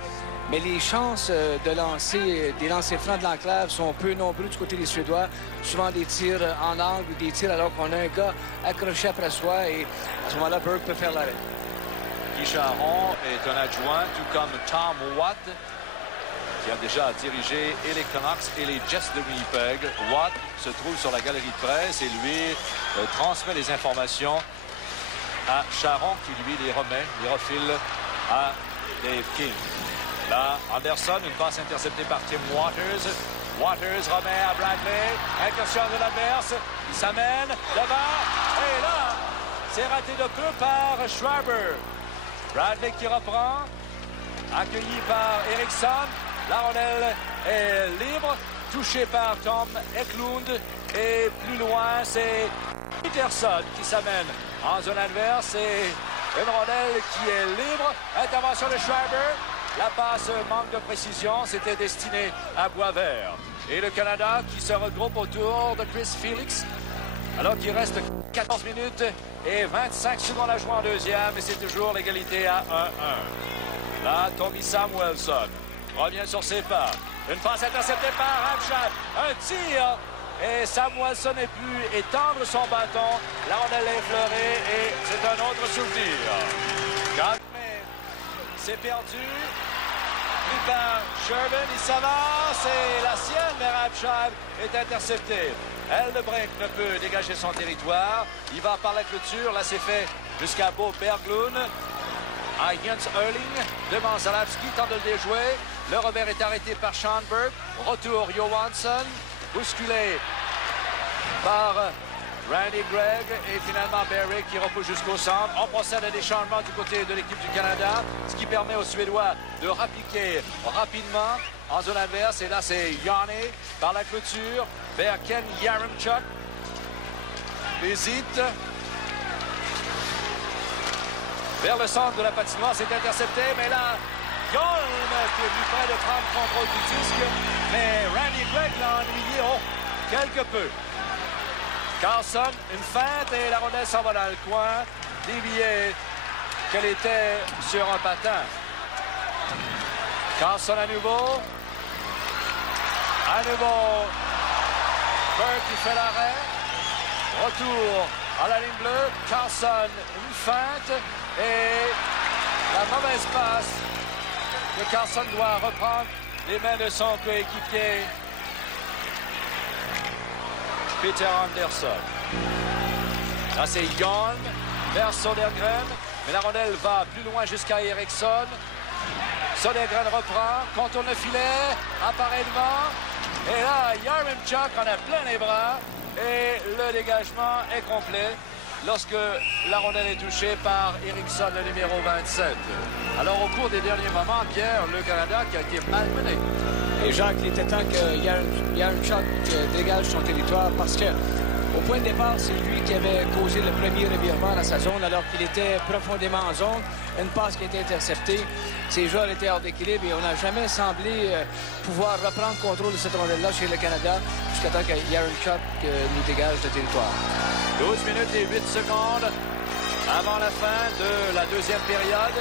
mais les chances de lancer des lancers francs de l'enclave sont peu nombreux du côté des Suédois. Souvent des tirs en angle ou des tirs alors qu'on a un gars accroché après soi et à ce moment-là, Burke peut faire l'arrêt. Guy Charon est un adjoint, tout comme Tom Watt, qui a déjà dirigé et les Canucks et les Jets de Winnipeg. Watt se trouve sur la galerie de presse et lui transmet les informations à Charon qui lui les remet, les refile à Dave King. Là, Andersson, une passe interceptée par Tim Waters. Waters remet à Bradley. Incursion de la Berce. Il s'amène devant. Et là, c'est raté de peu par Schwarber. Bradley qui reprend, accueilli par Eriksson. La rondelle est libre, touché par Tom Eklund. Et plus loin, c'est Peterson qui s'amène en zone adverse. Et une rondelle qui est libre. Intervention de Schwarber. La passe manque de précision. C'était destiné à Boisvert. Et le Canada qui se regroupe autour de Chris Felix. Alors qu'il reste 14 minutes et 25 secondes à jouer en deuxième. Et c'est toujours l'égalité à 1-1. Là, Tommy Samuelsson revient sur ses pas. Une passe interceptée par Ramchak. Un tir. Et Samuelsson a pu étendre son bâton. La rondelle est effleurée et c'est un autre souvenir. Mais c'est perdu. Pris par Sherman, il s'avance et la sienne, mais Ramchak est interceptée. Eldebrink ne peut dégager son territoire. Il va par la clôture. Là, c'est fait jusqu'à Bo Berglund. À Jens Erling devant Zalewski, tente de le déjouer. Le revers est arrêté par Schanberg. Retour Johansson, bousculé par Randy Gregg et finalement Berry qui repousse jusqu'au centre. On procède à des changements du côté de l'équipe du Canada, ce qui permet aux Suédois de rappliquer rapidement en zone adverse. Et là, c'est Yanni par la clôture vers Ken Yaremchuk. Hésite. Vers le centre de la patinoire, c'est intercepté, mais là, Yolm qui est plus près de prendre contrôle du disque, mais Randy Gregg l'a ennuyé quelque peu. Carlson, une feinte et la rondelle s'en va dans le coin, déviée qu'elle était sur un patin. Carlson à nouveau. À nouveau, Burke qui fait l'arrêt. Retour à la ligne bleue. Carlson, une feinte. Et la mauvaise passe que Carlson doit reprendre les mains de son coéquipier Peter Anderson. Là, c'est Young vers Sodergren. Mais la rondelle va plus loin jusqu'à Eriksson. Sodergren reprend, contourne le filet, apparaît devant. Et là, Yaremchuk en a plein les bras. Et le dégagement est complet lorsque la rondelle est touchée par Eriksson, le numéro 27. Alors, au cours des derniers moments, Pierre, le Canada qui a été malmené. Et Jacques, il était temps que Yaremchuk dégage son territoire parce que au point de départ, c'est lui qui avait causé le premier revirement dans sa zone alors qu'il était profondément en zone. Une passe qui a été interceptée. Ses joueurs étaient hors d'équilibre et on n'a jamais semblé pouvoir reprendre contrôle de cette rondelle-là chez le Canada jusqu'à temps que Yaremchuk nous dégage le territoire. 12 minutes et 8 secondes avant la fin de la deuxième période.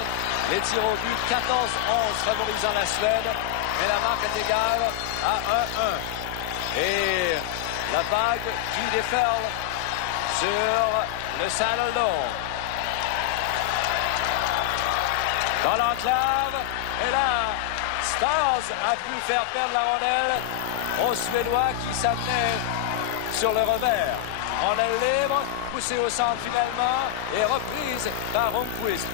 Les tirs au but, 14-11 favorisant la Suède. Mais la marque est égale à 1-1. Et la vague qui déferle sur le Saddledome. Dans l'enclave, et là, Stars a pu faire perdre la rondelle aux Suédois qui s'amenaient sur le revers. Rondelle libre, poussée au centre finalement et reprise par Rundqvist.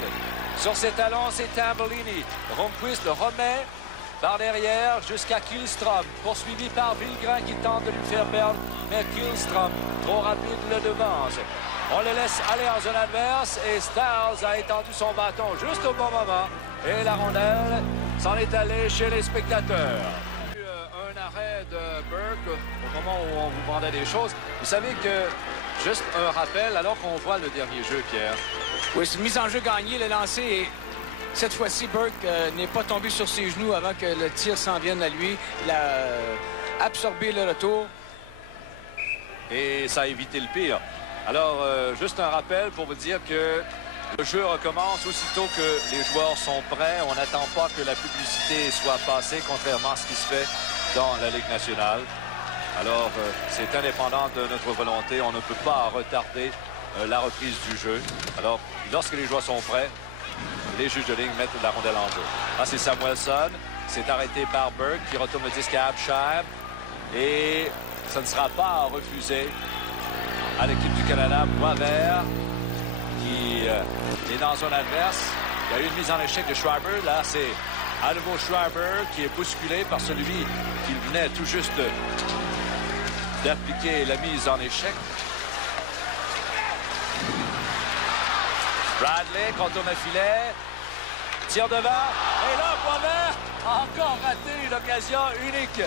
Sur ses talons, c'est Tambellini. Rundqvist le remet par derrière jusqu'à Kihlstrom, poursuivi par Villgren qui tente de lui faire perdre, mais Kihlstrom, trop rapide, le devance. On le laisse aller en zone adverse et Stars a étendu son bâton juste au bon moment. Et la rondelle s'en est allée chez les spectateurs. Un arrêt de Burke au moment où on vous demandait des choses. Vous savez que, juste un rappel, alors qu'on voit le dernier jeu, Pierre. Oui, c'est une mise en jeu gagnée, le lancer et cette fois-ci, Burke n'est pas tombé sur ses genoux avant que le tir s'en vienne à lui. Il a absorbé le retour. Et ça a évité le pire. Alors, juste un rappel pour vous dire que le jeu recommence aussitôt que les joueurs sont prêts. On n'attend pas que la publicité soit passée, contrairement à ce qui se fait dans la Ligue nationale. Alors, c'est indépendant de notre volonté. On ne peut pas retarder la reprise du jeu. Alors, lorsque les joueurs sont prêts, les juges de ligne mettent la rondelle en jeu. Là, c'est Samuelsson. C'est arrêté par Burke qui retourne le disque à Abshire. Et ça ne sera pas refusé à l'équipe du Canada. Boisvert qui est dans son adverse. Il y a eu une mise en échec de Schwarber. Là, c'est à nouveau Schwarber qui est bousculé par celui qui venait tout juste d'appliquer la mise en échec. Bradley contourne le filet. Tire devant. Et là, Boisvert a encore raté une occasion unique.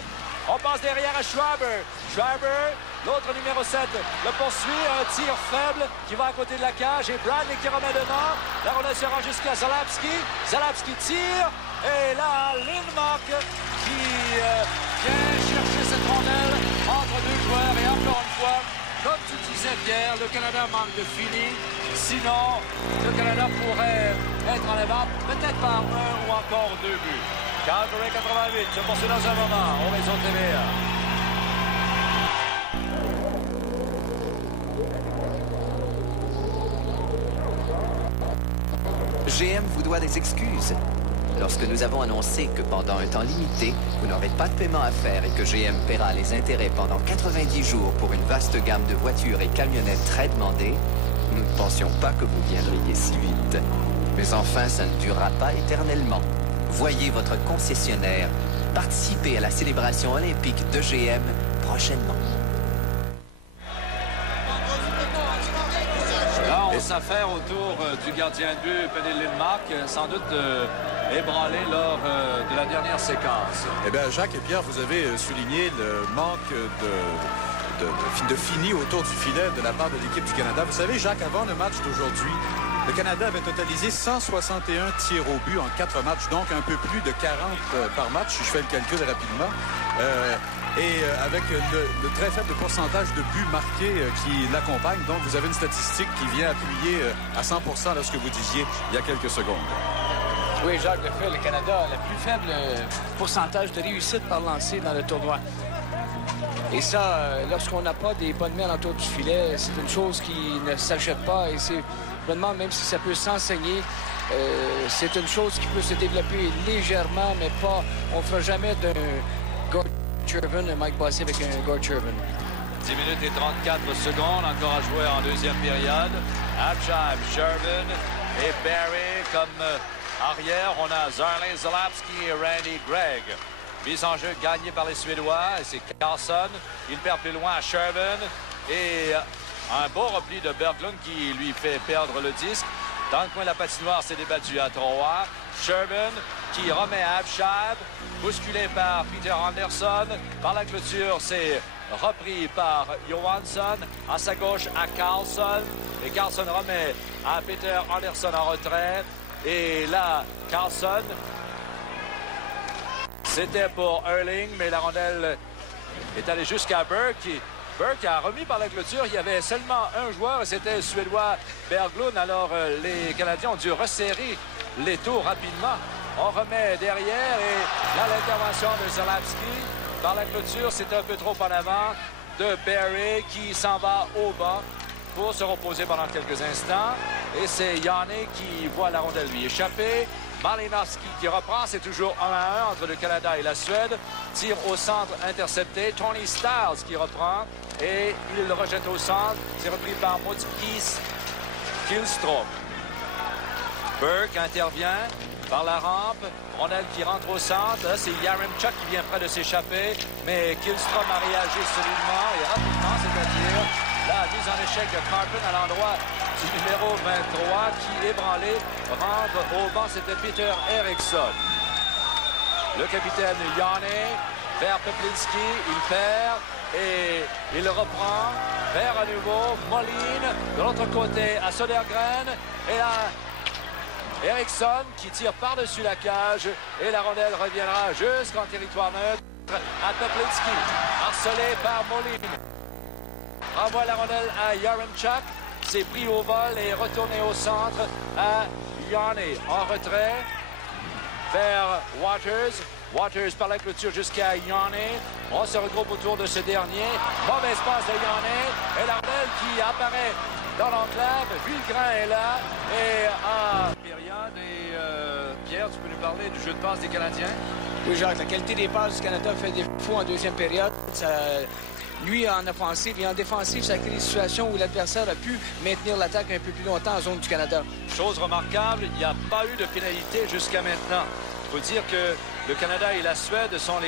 On passe derrière à Schwarber. Schwarber, l'autre numéro 7, le poursuit. Un tir faible qui va à côté de la cage. Et Bradley qui remet dedans. La rondelle se rend jusqu'à Zalapski. Zalapski tire. Et là, Lindmark qui vient chercher cette rondelle entre deux joueurs. Et encore une fois, comme tu disais, Pierre, le Canada manque de fini. Sinon, le Canada pourrait être en avant, peut-être par 1 ou encore 2 buts. Calgary 88 se poursuit dans un moment au réseau TVA. GM vous doit des excuses. Lorsque nous avons annoncé que pendant un temps limité, vous n'aurez pas de paiement à faire et que GM paiera les intérêts pendant 90 jours pour une vaste gamme de voitures et camionnettes très demandées, nous ne pensions pas que vous viendriez si vite. Mais enfin, ça ne durera pas éternellement. Voyez votre concessionnaire. Participez à la célébration olympique de GM prochainement. Là, on s'affaire autour du gardien de but, Penny Lindmark, sans doute ébranlé lors de la dernière séquence. Eh bien, Jacques et Pierre, vous avez souligné le manque de fini autour du filet de la part de l'équipe du Canada. Vous savez, Jacques, avant le match d'aujourd'hui, le Canada avait totalisé 161 tirs au but en 4 matchs, donc un peu plus de 40 par match, si je fais le calcul rapidement. Avec le très faible pourcentage de buts marqués qui l'accompagne. Donc, vous avez une statistique qui vient appuyer à 100% là, ce que vous disiez il y a quelques secondes. Oui, Jacques le fait. Le Canada a le plus faible pourcentage de réussite par lancer dans le tournoi. Et ça, lorsqu'on n'a pas des bonnes mains autour du filet, c'est une chose qui ne s'achète pas. Et c'est vraiment, même si ça peut s'enseigner, c'est une chose qui peut se développer légèrement, mais pas. On ne fera jamais d'un Gord Chervin, un Mike Bossy avec un Gord Chervin. 10 minutes et 34 secondes, encore à jouer en deuxième période. Abshab, Chervin et Barry comme arrière. On a Zarlin Zalapski et Randy Gregg. Mise en jeu gagnée par les Suédois. Et c'est Carlson. Il perd plus loin à Chervin. Et un beau repli de Berglund qui lui fait perdre le disque. Dans le coin de la patinoire, c'est débattu à 3. Chervin qui remet à Abshab. Bousculé par Peter Anderson. Par la clôture, c'est repris par Johansson. À sa gauche, à Carlson. Et Carlson remet à Peter Anderson en retrait. Et là, Carlson, c'était pour Erling, mais la rondelle est allée jusqu'à Burke. Burke a remis par la clôture. Il y avait seulement un joueur et c'était le Suédois Berglund. Alors, les Canadiens ont dû resserrer les tours rapidement. On remet derrière et là, l'intervention de Zalapski. Par la clôture, c'est un peu trop en avant de Barry qui s'en va au bas pour se reposer pendant quelques instants. Et c'est Yannick qui voit la rondelle lui échapper. Malinowski qui reprend, c'est toujours 1-1 entre le Canada et la Suède. Tire au centre intercepté. Tony Styles qui reprend et il le rejette au centre. C'est repris par Motzkis Kihlstrom. Burke intervient par la rampe. Rondelle qui rentre au centre. Là, c'est Yaremchuk qui vient près de s'échapper. Mais Kihlstrom a réagi solidement et rapidement, c'est-à-dire la mise en échec de Carpin à l'endroit du numéro 23 qui, ébranlé, rentre au banc. C'était Peter Eriksson. Le capitaine Yanné vers Peplinski. Il perd et il reprend. Perd à nouveau. Moline de l'autre côté à Södergren. Et là, Eriksson qui tire par-dessus la cage. Et la rondelle reviendra jusqu'en territoire neutre à Peplinski. Harcelé par Moline. Envoie la rondelle à Yaremchuk. C'est pris au vol et retourné au centre à Yanné. En retrait vers Waters. Waters par la clôture jusqu'à Yanné. On se regroupe autour de ce dernier. Mauvaise passe de Yanné. Et la rondelle qui apparaît dans l'enclave. Villegrain est là. Et à période. Et Pierre, tu peux nous parler du jeu de passe des Canadiens? Oui, Jacques, la qualité des passes du Canada fait défaut en deuxième période. Lui, en offensive et en défensive, ça crée des situations où l'adversaire a pu maintenir l'attaque un peu plus longtemps en zone du Canada. Chose remarquable, il n'y a pas eu de pénalité jusqu'à maintenant. Il faut dire que le Canada et la Suède sont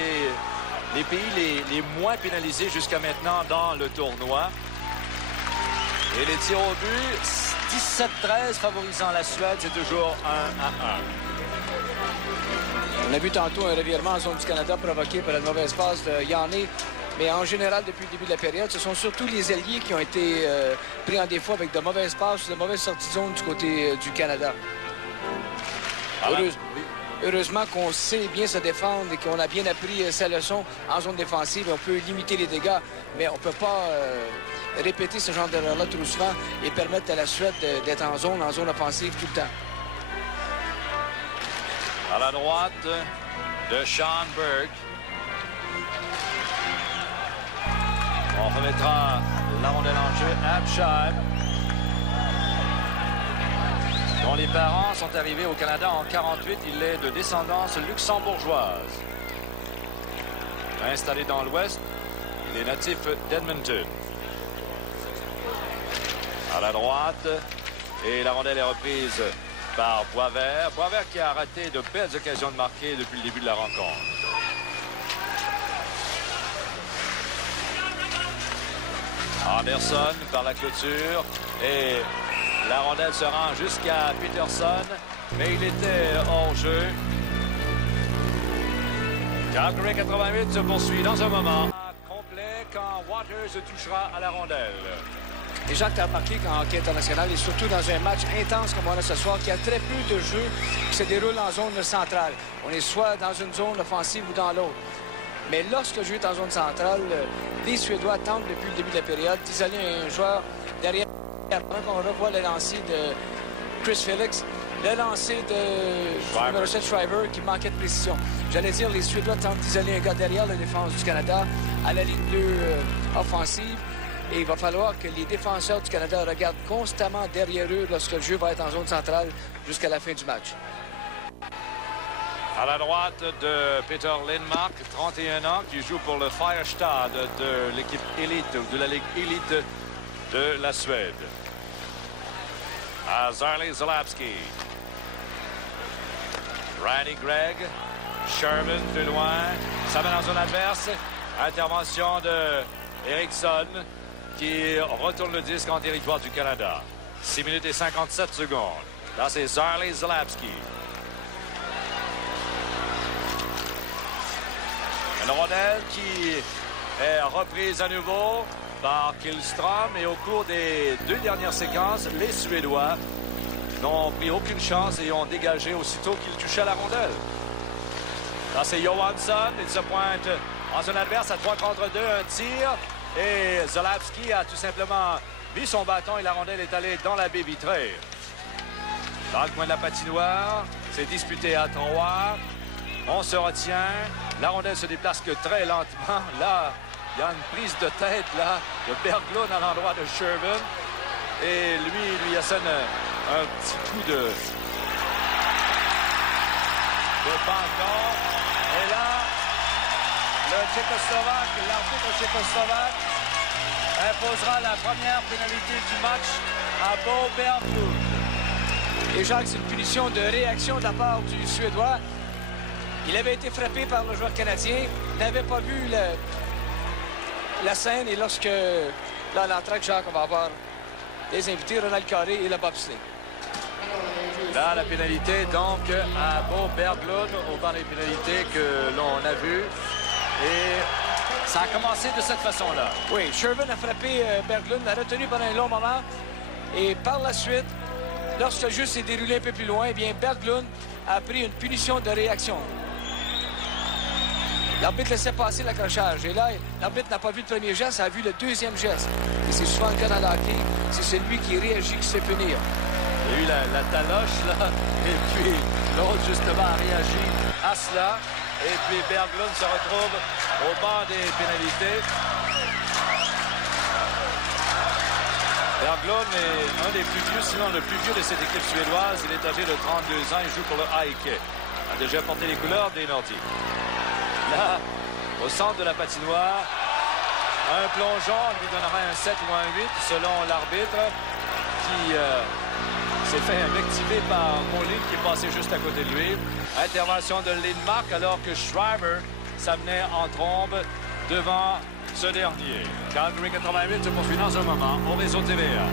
les pays les moins pénalisés jusqu'à maintenant dans le tournoi. Et les tirs au but, 17-13 favorisant la Suède. C'est toujours 1-1. On a vu tantôt un revirement en zone du Canada provoqué par la mauvaise passe de Yanné. Mais en général, depuis le début de la période, ce sont surtout les ailiers qui ont été pris en défaut avec de mauvaises passes, de mauvaises sorties de zone du côté du Canada. Heureusement qu'on sait bien se défendre et qu'on a bien appris sa leçon en zone défensive. On peut limiter les dégâts, mais on ne peut pas répéter ce genre d'erreur-là trop souvent et permettre à la Suède d'être en zone offensive tout le temps. À la droite de Sean Burke. On remettra la rondelle en jeu à Absheim, dont les parents sont arrivés au Canada en 1948. Il est de descendance luxembourgeoise. Installé dans l'Ouest, il est natif d'Edmonton. À la droite, et la rondelle est reprise par Boisvert. Boisvert qui a raté de belles occasions de marquer depuis le début de la rencontre. Anderson par la clôture et la rondelle se rend jusqu'à Peterson, mais il était hors jeu. Calgary 88 se poursuit dans un moment complet quand Waters touchera à la rondelle. Et Jacques, tu as remarqué qu'en hockey international, et surtout dans un match intense comme on a ce soir, qu'il y a très peu de jeux qui se déroulent en zone centrale. On est soit dans une zone offensive ou dans l'autre. Mais lorsque le jeu est en zone centrale, les Suédois tentent depuis le début de la période d'isoler un joueur derrière. On revoit le lancer de Chris Felix, le lancer de numéro 7 Shriver qui manquait de précision. J'allais dire, les Suédois tentent d'isoler un gars derrière la défense du Canada à la ligne bleue offensive. Et il va falloir que les défenseurs du Canada regardent constamment derrière eux lorsque le jeu va être en zone centrale jusqu'à la fin du match. À la droite de Peter Lindmark, 31 ans, qui joue pour le Färjestad de l'équipe élite, ou de la Ligue élite de la Suède. À Zarley Zalapski. Randy Gregg. Sherman plus loin. Ça mène en zone adverse. Intervention de Eriksson qui retourne le disque en territoire du Canada. 6 minutes et 57 secondes. Là, c'est Zarley Zalapski. Une rondelle qui est reprise à nouveau par Kihlström. Et au cours des deux dernières séquences, les Suédois n'ont pris aucune chance et ont dégagé aussitôt qu'ils touchaient la rondelle. Là, c'est Johansson. Il se pointe en zone adverse à 3 contre 2. Un tir. Et Zalapski a tout simplement mis son bâton et la rondelle est allée dans la baie vitrée. Dans le coin de la patinoire, c'est disputé à 3. On se retient. La rondelle se déplace que très lentement. Là, il y a une prise de tête là, de Berglund à l'endroit de Sherman. Et lui assène un petit coup de bâton. Et là, le Tchécoslovaque, l'arbitre tchécoslovaque, imposera la première pénalité du match à Bo Berglund. Et Jacques, c'est une punition de réaction de la part du Suédois. Il avait été frappé par le joueur canadien, n'avait pas vu la scène. Et lorsque, là, à l'entraque, Jacques, on va avoir des invités, Ronald Carré et le bobsleigh. Là, la pénalité, donc, à Bo Berglund, au banc des pénalités que l'on a vu. Et ça a commencé de cette façon-là. Oui, Sherman a frappé Berglund, l'a retenu pendant un long moment. Et par la suite, lorsque le jeu s'est déroulé un peu plus loin, eh bien, Berglund a pris une punition de réaction. L'arbitre laissait passer l'accrochage. Et là, l'arbitre n'a pas vu le premier geste, a vu le deuxième geste. Et c'est souvent le cas dans le hockey. C'est celui qui réagit qui se fait punir. Il y a eu la taloche, là. Et puis, l'autre, justement, a réagi à cela. Et puis, Berglund se retrouve au banc des pénalités. Berglund est un des plus vieux, sinon le plus vieux de cette équipe suédoise. Il est âgé de 32 ans. Il joue pour le AIK. Il a déjà porté les couleurs des Nordiques. Là, au centre de la patinoire, un plongeon lui donnera un 7 ou un 8 selon l'arbitre qui s'est fait invectiver par Molin qui est passé juste à côté de lui. Intervention de Lindmark alors que Shriver s'amenait en trombe devant ce dernier. Calgary 88 se poursuit dans un moment au réseau TVA.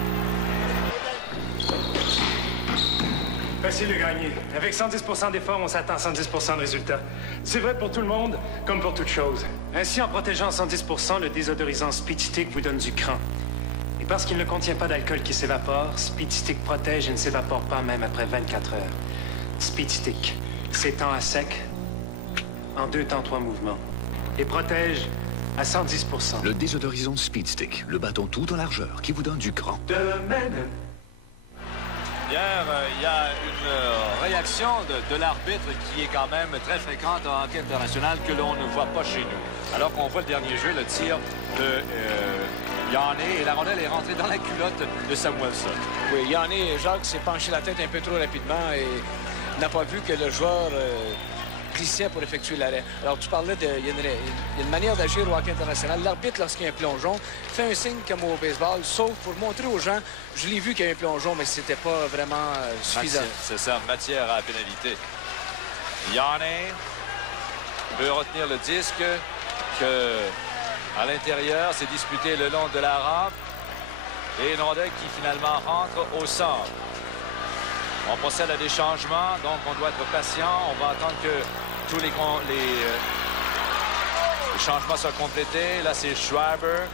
Facile de gagner. Avec 110% d'effort, on s'attend à 110% de résultats. C'est vrai pour tout le monde, comme pour toute chose. Ainsi, en protégeant 110%, le désodorisant Speed Stick vous donne du cran. Et parce qu'il ne contient pas d'alcool qui s'évapore, Speed Stick protège et ne s'évapore pas même après 24 heures. Speed Stick s'étend à sec, en 2 temps 3 mouvements, et protège à 110%. Le désodorisant Speed Stick, le bâton tout en largeur qui vous donne du cran. Hier, il y a une réaction de l'arbitre qui est quand même très fréquente en hockey international que l'on ne voit pas chez nous. Alors qu'on voit le dernier jeu, le tir de Yanné, et la rondelle est rentrée dans la culotte de Samuelsson. Oui, Yanné, Jacques s'est penché la tête un peu trop rapidement et n'a pas vu que le joueur glissait pour effectuer l'arrêt. Alors, tu parlais de... Il y a une manière d'agir au hockey international. L'arbitre, lorsqu'il y a un plongeon, fait un signe comme au baseball, sauf pour montrer aux gens, je l'ai vu qu'il y a un plongeon, mais c'était pas vraiment suffisant. C'est ça, matière à la pénalité. Yanné veut retenir le disque que, à l'intérieur, c'est disputé le long de la rampe et une rondelle qui finalement rentre au centre. On procède à des changements, donc on doit être patient. On va attendre que tous les changements soient complétés. Là, c'est Schreiber.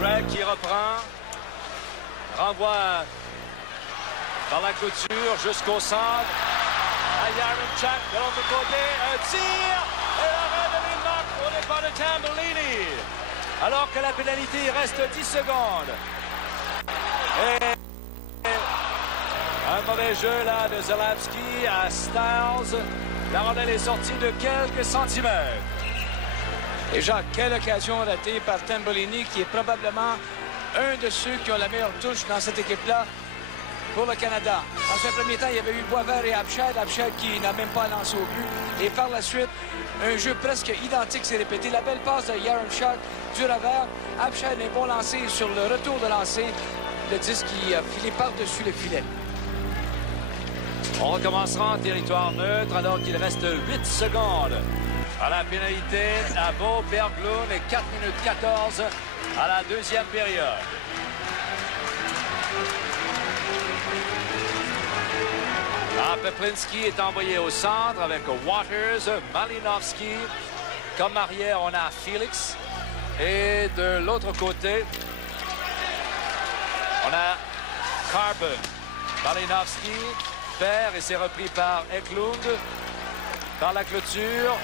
Greg qui reprend, renvoie par la clôture jusqu'au centre. À Yaremchuk de l'autre côté, un tir et l'arrêt de Lindmark au départ de Tambellini. Alors que la pénalité reste 10 secondes. Et un mauvais jeu là de Zalewski à Styles. La rondelle est sortie de quelques centimètres. Et Jacques, quelle occasion ratée par Tambellini, qui est probablement un de ceux qui ont la meilleure touche dans cette équipe-là pour le Canada. En un premier temps, il y avait eu Boisvert et Abshed. Abshed qui n'a même pas lancé au but. Et par la suite, un jeu presque identique s'est répété. La belle passe de Yaremchuk du revers. Abshed est bon lancé sur le retour de lancer. Le disque qui a filé par-dessus le filet. On recommencera en territoire neutre alors qu'il reste 8 secondes. À la pénalité, à Bo Berglund et 4 minutes 14 à la deuxième période. Peplinski est envoyé au centre avec Waters, Malinowski. Comme arrière, on a Felix. Et de l'autre côté, on a Carbon. Malinowski perd et c'est repris par Eklund. Par la clôture.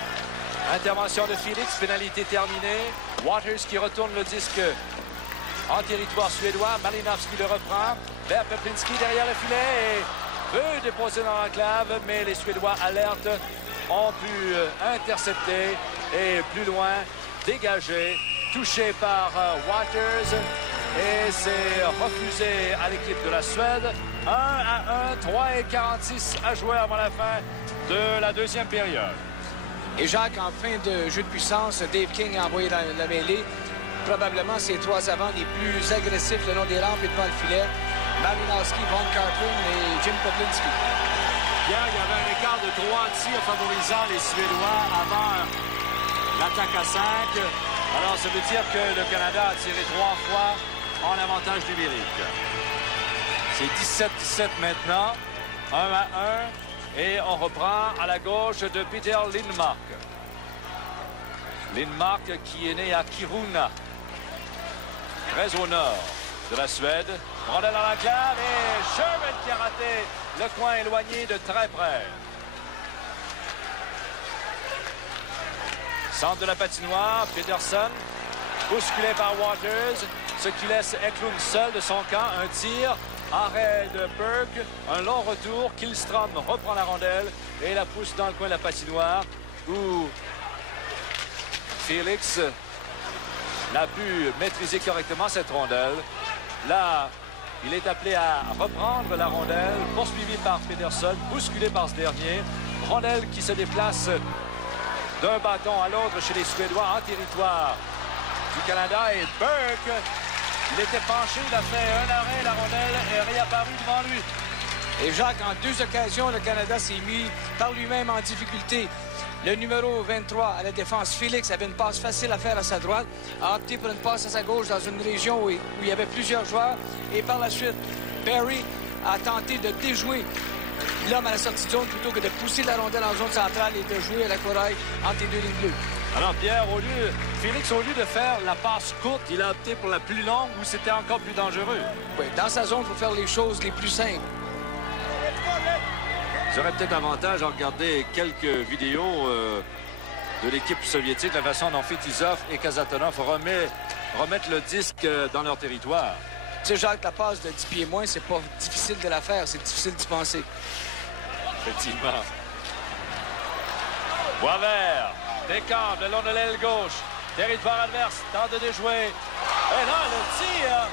Intervention de Felix, pénalité terminée. Waters qui retourne le disque en territoire suédois. Malinowski le reprend. Vers Peplinski derrière le filet et veut déposer dans l'enclave, mais les Suédois alertes ont pu intercepter et plus loin dégager, touché par Waters et c'est refusé à l'équipe de la Suède. 1-1, 3:46 à jouer avant la fin de la deuxième période. Et Jacques, en fin de jeu de puissance, Dave King a envoyé la mêlée. Probablement ses 3 avants les plus agressifs le long des rampes et devant le filet. Malinowski, Von Carplin et Jim Peplinski. Hier, il y avait un écart de 3 tirs favorisant les Suédois avant l'attaque à 5. Alors, ça veut dire que le Canada a tiré 3 fois en avantage numérique. C'est 17-17 maintenant. 1-1. Et on reprend à la gauche de Peter Lindmark. Lindmark qui est né à Kiruna, très au nord de la Suède. Rondelle dans l'enclave et Sherman qui a raté le coin éloigné de très près. Centre de la patinoire, Peterson, bousculé par Waters, ce qui laisse Eklund seul de son camp. Un tir, arrêt de Burke, un long retour. Killstrom reprend la rondelle et la pousse dans le coin de la patinoire où Felix n'a pu maîtriser correctement cette rondelle. Là, il est appelé à reprendre la rondelle, poursuivi par Pedersen, bousculé par ce dernier. Rondelle qui se déplace d'un bâton à l'autre chez les Suédois en territoire du Canada. Et Burke, il était penché, il a fait un arrêt, la rondelle est réapparue devant lui. Et Jacques, en 2 occasions, le Canada s'est mis par lui-même en difficulté. Le numéro 23 à la défense, Félix, avait une passe facile à faire à sa droite, a opté pour une passe à sa gauche dans une région où il y avait plusieurs joueurs. Et par la suite, Barrie a tenté de déjouer l'homme à la sortie de zone plutôt que de pousser la rondelle en zone centrale et de jouer à la corail entre les 2 lignes bleues. Alors Pierre, Félix, au lieu de faire la passe courte, il a opté pour la plus longue où c'était encore plus dangereux. Oui, dans sa zone, il faut faire les choses les plus simples. Vous aurez peut-être avantage à regarder quelques vidéos de l'équipe soviétique, la façon dont Fetisov et Kazatonov remettent le disque dans leur territoire. Tu sais, Jacques, la passe de 10 pieds moins, c'est pas difficile de la faire, c'est difficile d'y penser. Effectivement. Boisvert décampe le long de l'aile gauche. Territoire adverse, tente de déjouer. Et là, le tir!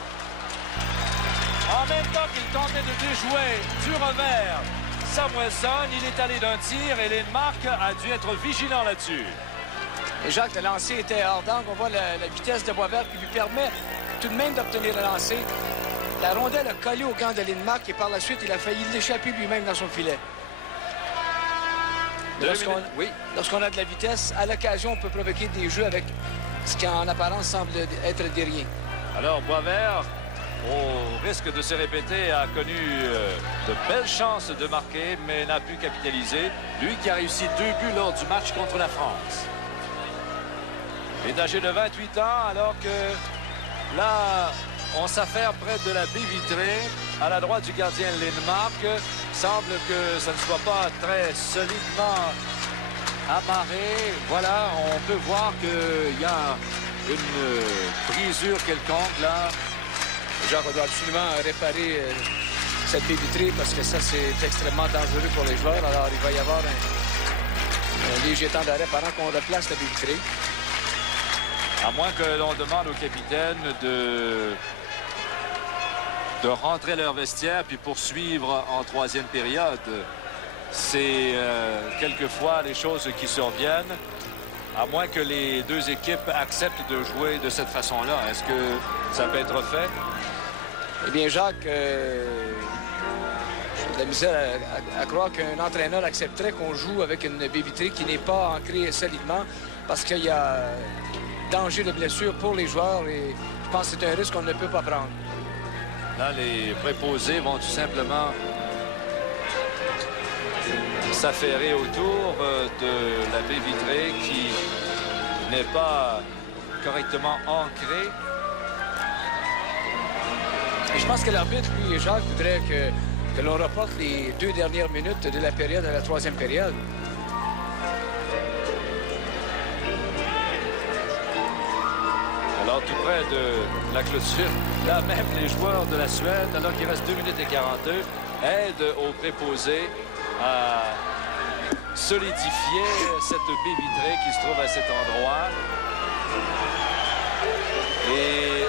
En même temps qu'il tentait de déjouer du revers Samuelsson, il est allé d'un tir et Lindmark a dû être vigilant là-dessus. Et Jacques, le lancer était hors d'angle. On voit la vitesse de Boisvert qui lui permet tout de même d'obtenir le lancer. La rondelle a collé au gant de Lindmark et par la suite, il a failli l'échapper lui-même dans son filet. Lorsqu'on a de la vitesse, à l'occasion, on peut provoquer des jeux avec ce qui en apparence semble être des riens. Alors Boisvert, au risque de se répéter, a connu de belles chances de marquer, mais n'a pu capitaliser. Lui qui a réussi 2 buts lors du match contre la France. Il est âgé de 28 ans, alors que là, on s'affaire près de la baie vitrée, à la droite du gardien Lindmark. Semble que ça ne soit pas très solidement amarré. Voilà, on peut voir qu'il y a une brisure quelconque là. Jacques, on doit absolument réparer cette baie vitrée parce que ça, c'est extrêmement dangereux pour les joueurs. Alors, il va y avoir un léger temps d'arrêt pendant qu'on replace la baie vitrée. À moins que l'on demande au capitaine de rentrer leur vestiaire puis poursuivre en 3e période. C'est quelquefois les choses qui surviennent, à moins que les 2 équipes acceptent de jouer de cette façon-là. Est-ce que ça peut être fait? Eh bien, Jacques, j'ai de la misère à croire qu'un entraîneur accepterait qu'on joue avec une baie vitrée qui n'est pas ancrée solidement parce qu'il y a danger de blessure pour les joueurs et je pense que c'est un risque qu'on ne peut pas prendre. Là, les préposés vont tout simplement s'affairer autour de la baie vitrée qui n'est pas correctement ancrée. Et je pense que l'arbitre, lui, Jacques, voudrait que l'on reporte les 2 dernières minutes de la période à la 3e période. Alors, tout près de la clôture, là même les joueurs de la Suède, alors qu'il reste 2 minutes et 42, aident aux préposés à solidifier cette baie vitrée qui se trouve à cet endroit. Et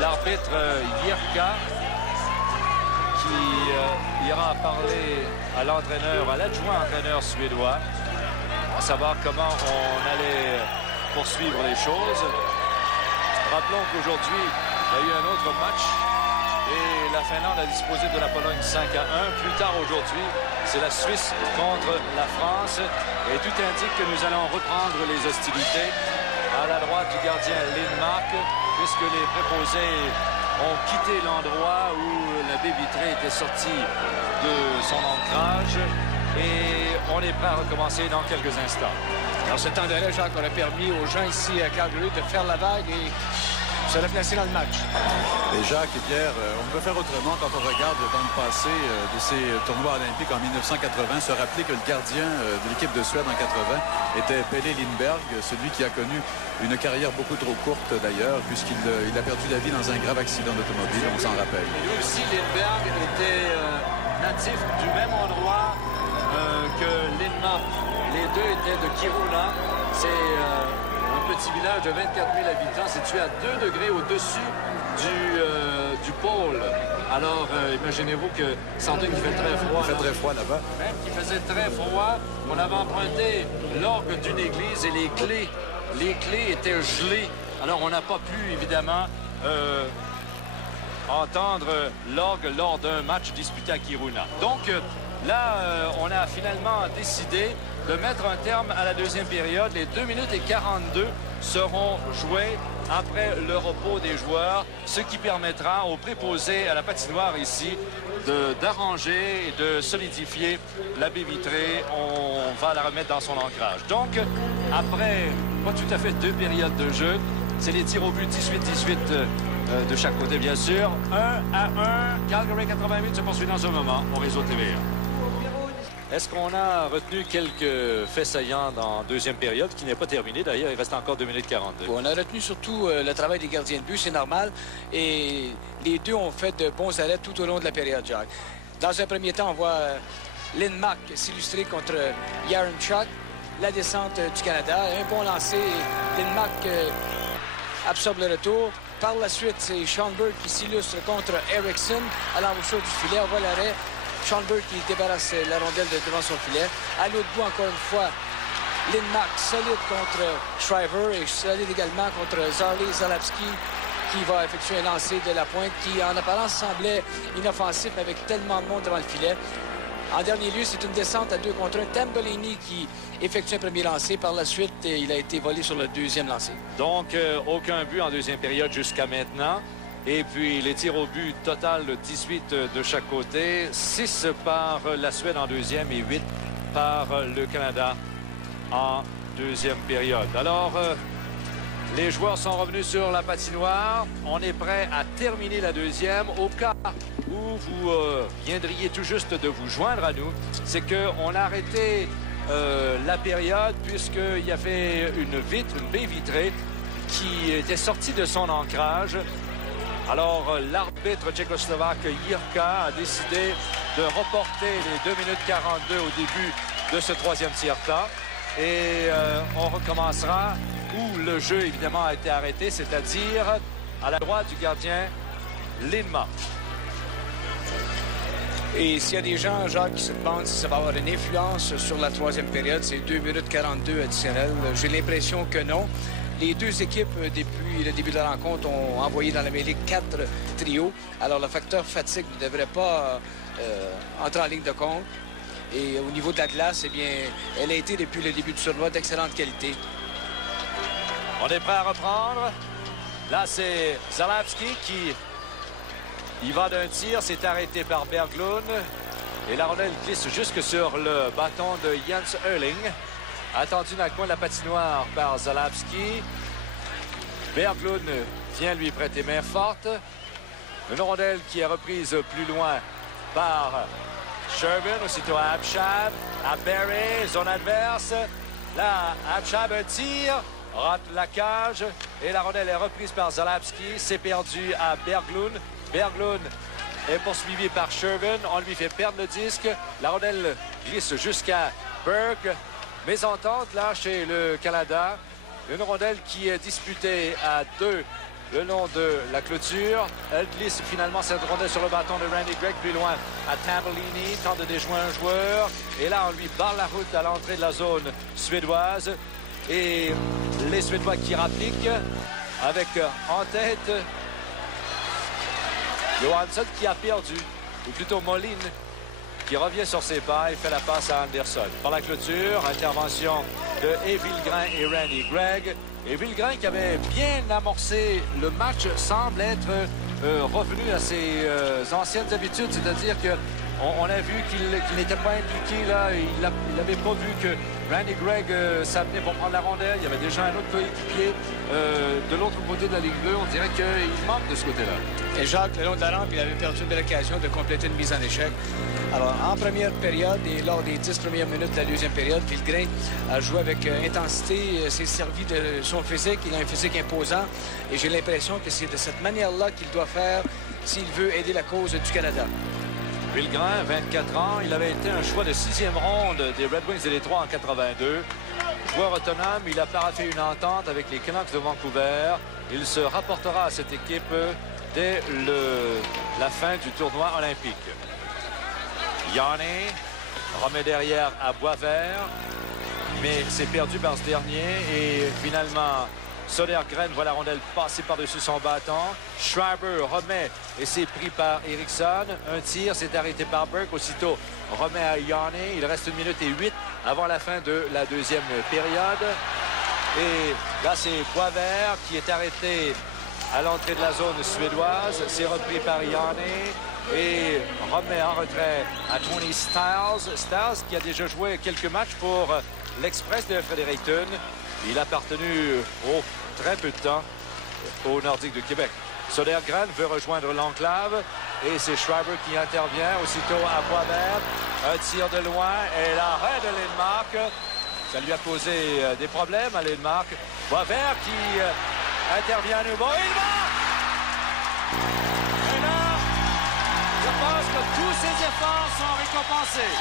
l'arbitre Jirka qui ira parler à l'entraîneur, à l'adjoint entraîneur suédois, à savoir comment on allait poursuivre les choses. Rappelons qu'aujourd'hui, il y a eu un autre match et la Finlande a disposé de la Pologne 5-1. Plus tard aujourd'hui, c'est la Suisse contre la France. Et tout indique que nous allons reprendre les hostilités à la droite du gardien Lindmark, puisque les préposés ont quitté l'endroit où la baie vitrée était sortie de son ancrage. Et on est prêt à recommencer dans quelques instants. Alors, ce temps d'arrêt, Jacques, aurait permis aux gens ici à Calgary de faire la vague et se replacer dans le match. Et Jacques et Pierre, on peut faire autrement quand on regarde dans le passé de ces tournois olympiques en 1980, se rappeler que le gardien de l'équipe de Suède en 80 était Pelle Lindberg, celui qui a connu une carrière beaucoup trop courte d'ailleurs, puisqu'il a perdu la vie dans un grave accident d'automobile, on s'en rappelle. Et lui aussi, Lindberg était natif du même endroit que Lindmark. Les deux étaient de Kiruna. C'est un petit village de 24 000 habitants situé à 2 degrés au-dessus du pôle. Alors, imaginez-vous que sans doute il fait très froid. Il fait très froid là-bas. Même qu'il faisait très froid, on avait emprunté l'orgue d'une église et les clés étaient gelées. Alors, on n'a pas pu, évidemment, entendre l'orgue lors d'un match disputé à Kiruna. Donc, là, on a finalement décidé de mettre un terme à la deuxième période. Les 2 minutes et 42 seront jouées après le repos des joueurs, ce qui permettra aux préposés à la patinoire ici d'arranger et de solidifier la baie vitrée. On va la remettre dans son ancrage. Donc, après pas tout à fait 2 périodes de jeu, c'est les tirs au but 18-18 de chaque côté, bien sûr. 1-1. Calgary 88 se poursuit dans un moment au réseau TVA. Est-ce qu'on a retenu quelques faits saillants dans la deuxième période, qui n'est pas terminée d'ailleurs, il reste encore 2 minutes 42. On a retenu surtout le travail des gardiens de but, c'est normal. Et les deux ont fait de bons arrêts tout au long de la période, Jacques. Dans un premier temps, on voit Lindmark s'illustrer contre Yaremchuk, la descente du Canada. Un bon lancer, Lindmark absorbe le retour. Par la suite, c'est Schoenberg qui s'illustre contre Eriksson à l'embouchure du filet. On voit l'arrêt. Schoenberg qui débarrasse la rondelle devant son filet. À l'autre bout, encore une fois, Lindmark solide contre Shriver et solide également contre Zalapski qui va effectuer un lancer de la pointe qui, en apparence, semblait inoffensif avec tellement de monde devant le filet. En dernier lieu, c'est une descente à 2 contre 1. Tambellini qui effectue un premier lancer. Par la suite, il a été volé sur le deuxième lancer. Donc, aucun but en deuxième période jusqu'à maintenant. Et puis, les tirs au but total de 18 de chaque côté. 6 par la Suède en deuxième et 8 par le Canada en deuxième période. Alors, les joueurs sont revenus sur la patinoire. On est prêt à terminer la deuxième. Au cas où vous viendriez tout juste de vous joindre à nous, c'est qu'on a arrêté la période puisqu'il y avait une baie vitrée qui était sortie de son ancrage. Alors, l'arbitre tchécoslovaque Jirka a décidé de reporter les 2 minutes 42 au début de ce troisième tiers-temps. Et on recommencera où le jeu, évidemment, a été arrêté, c'est-à-dire à la droite du gardien Lindmark. Et s'il y a des gens, Jacques, qui se demandent si ça va avoir une influence sur la troisième période, c'est 2 minutes 42 additionnelles. J'ai l'impression que non. Les deux équipes, depuis le début de la rencontre, ont envoyé dans la mêlée 4 trios. Alors, le facteur fatigue ne devrait pas entrer en ligne de compte. Et au niveau de la glace, eh bien, elle a été, depuis le début du tournoi, d'excellente qualité. On est prêt à reprendre. Là, c'est Zalapski qui y va d'un tir. C'est arrêté par Berglund. Et la rondelle glisse jusque sur le bâton de Jens Erling. Attendu dans le coin de la patinoire par Zalapski. Berglund vient lui prêter main forte. Une rondelle qui est reprise plus loin par Shervin, aussitôt à Abshab, à Barry, zone adverse. Là, Abshab un tir, rate la cage et la rondelle est reprise par Zalapski. C'est perdu à Berglund. Berglund est poursuivi par Shervin. On lui fait perdre le disque. La rondelle glisse jusqu'à Burke. Mésentente là chez le Canada. Une rondelle qui est disputée à 2 le long de la clôture. Elle glisse finalement cette rondelle sur le bâton de Randy Gregg plus loin à Tambellini. Tente de déjouer un joueur. Et là, on lui barre la route à l'entrée de la zone suédoise. Et les Suédois qui rappliquent avec en tête Johansson qui a perdu, ou plutôt Moline qui revient sur ses pas et fait la passe à Anderson. Par la clôture, intervention de Evilgren et Randy Gregg. Evilgren qui avait bien amorcé le match semble être revenu à ses anciennes habitudes, c'est-à-dire qu'on a vu qu'il n'était pas impliqué là. Il n'avait pas vu que Randy Gregg s'amenait pour prendre la rondelle. Il y avait déjà un autre coéquipier de l'autre côté de la Ligue bleue. On dirait qu'il manque de ce côté-là. Et Jacques, le long de la rampe, il avait perdu une belle occasion de compléter une mise en échec. Alors, en première période et lors des 10 premières minutes de la deuxième période, Evilgren a joué avec intensité, s'est servi de son physique. Il a un physique imposant et j'ai l'impression que c'est de cette manière-là qu'il doit faire s'il veut aider la cause du Canada. Will Grant, 24 ans, il avait été un choix de 6e ronde des Red Wings de Détroit en 82. Joueur autonome, il a paraffé une entente avec les Canucks de Vancouver. Il se rapportera à cette équipe dès la fin du tournoi olympique. Yanni remet derrière à Boisvert, mais c'est perdu par ce dernier et finalement Södergren voit la rondelle passer par-dessus son bâton. Schreiber remet et c'est pris par Eriksson. Un tir, c'est arrêté par Burke. Aussitôt, remet à Yanni. Il reste 1 minute et 8 avant la fin de la deuxième période. Et là, c'est Boisvert qui est arrêté à l'entrée de la zone suédoise. C'est repris par Yanni et remet en retrait à Tony Stiles. Stiles qui a déjà joué quelques matchs pour l'Express de Fredericton. Il a appartenu très peu de temps au Nordique de Québec. Södergren veut rejoindre l'enclave et c'est Schreiber qui intervient aussitôt à Boisvert. Un tir de loin et l'arrêt de Lindmark. Ça lui a causé des problèmes à Lindmark. Boisvert qui intervient à nouveau. Il marque! Et là, je pense que tous ses efforts sont récompensés.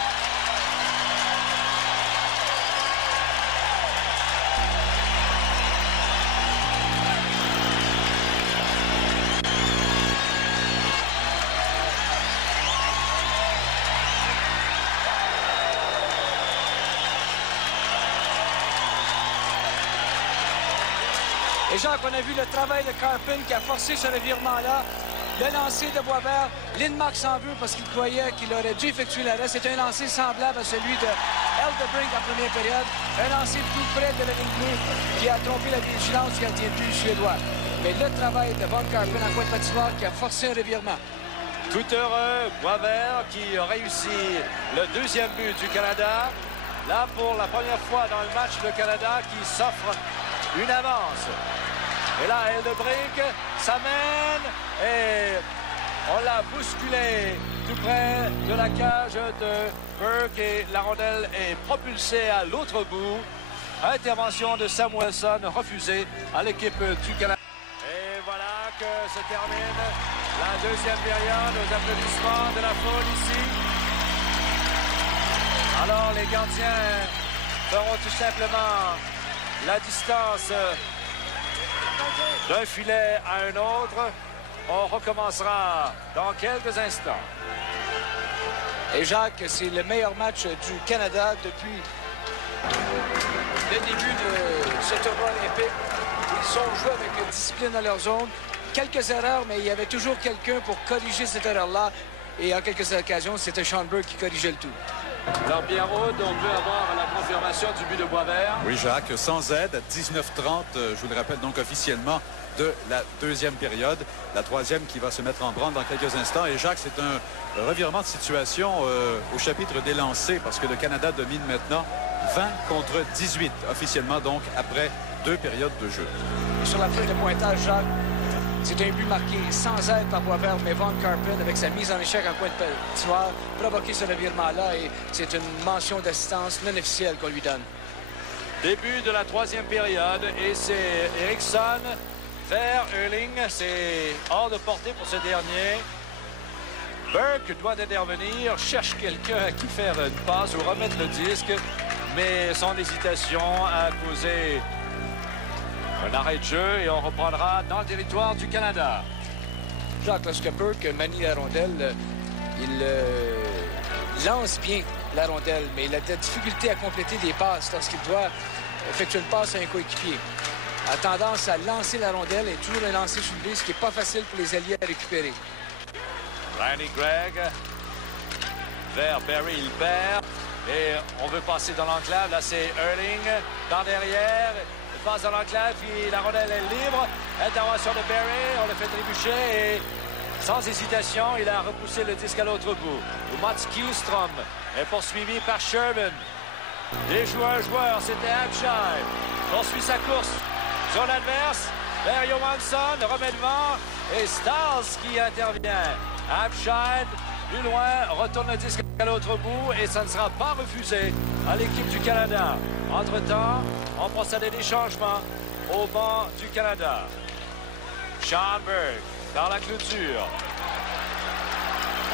Et Jacques, on a vu le travail de Carpin qui a forcé ce revirement-là. Le lancer de Boisvert, Lindmark s'en veut parce qu'il croyait qu'il aurait dû effectuer l'arrêt. C'est un lancer semblable à celui de Eldebrink en première période. Un lancer tout près de la ligne bleue qui a trompé la vigilance du gardien de but suédois. Mais le travail de Von Carpin en coin de patinoire qui a forcé un revirement. Tout heureux, Boisvert qui a réussi le deuxième but du Canada. Là, pour la première fois dans le match, le Canada qui s'offre une avance. Et là, Eldebrink s'amène et on l'a bousculé tout près de la cage de Burke et la rondelle est propulsée à l'autre bout. Intervention de Samuelsson refusée à l'équipe du Canada. Et voilà que se termine la deuxième période aux applaudissements de la foule ici. Alors les gardiens feront tout simplement la distance d'un filet à un autre. On recommencera dans quelques instants. Et Jacques, c'est le meilleur match du Canada depuis le début de ce tournoi olympique. Ils ont joué avec discipline dans leur zone. Quelques erreurs, mais il y avait toujours quelqu'un pour corriger cette erreur-là. Et en quelques occasions, c'était Sean Burke qui corrigeait le tout. Alors, Pierrot, on peut avoir la confirmation du but de Boisvert. Oui, Jacques, sans aide, à 19h30, je vous le rappelle donc officiellement, de la deuxième période. La troisième qui va se mettre en branle dans quelques instants. Et Jacques, c'est un revirement de situation au chapitre des lancers parce que le Canada domine maintenant 20 contre 18, officiellement donc après 2 périodes de jeu. Sur la feuille de pointage, Jacques, c'est un but marqué sans aide par Boisvert, mais Von Carpin, avec sa mise en échec en coin de patinoire, provoqué ce revirement-là et c'est une mention d'assistance non officielle qu'on lui donne. Début de la troisième période et c'est Eriksson vers Erling. C'est hors de portée pour ce dernier. Burke doit intervenir, cherche quelqu'un à qui faire une passe ou remettre le disque, mais son hésitation a causé un arrêt de jeu et on reprendra dans le territoire du Canada. Jacques, lorsque Burke manie la rondelle, il lance bien la rondelle, mais il a de la difficulté à compléter des passes lorsqu'il doit effectuer une passe à un coéquipier. A tendance à lancer la rondelle et toujours un lancer soulevé, ce qui n'est pas facile pour les alliés à récupérer. Randy Gregg vers Barry Hilbert et on veut passer dans l'enclave. Là, c'est Erling par derrière. Il passe dans l'enclave, puis la rondelle est libre. Intervention de Barry, on le fait trébucher et sans hésitation, il a repoussé le disque à l'autre bout. Mats Killstrom est poursuivi par Sherman. Les joueurs, c'était Hampshire. Poursuit sa course. Zone adverse, vers Johansson, remet devant et Stiles qui intervient. Hampshire, plus loin, retourne le disque à l'autre bout et ça ne sera pas refusé à l'équipe du Canada. Entre-temps, on procède à des changements au banc du Canada. Sean Burke dans la clôture.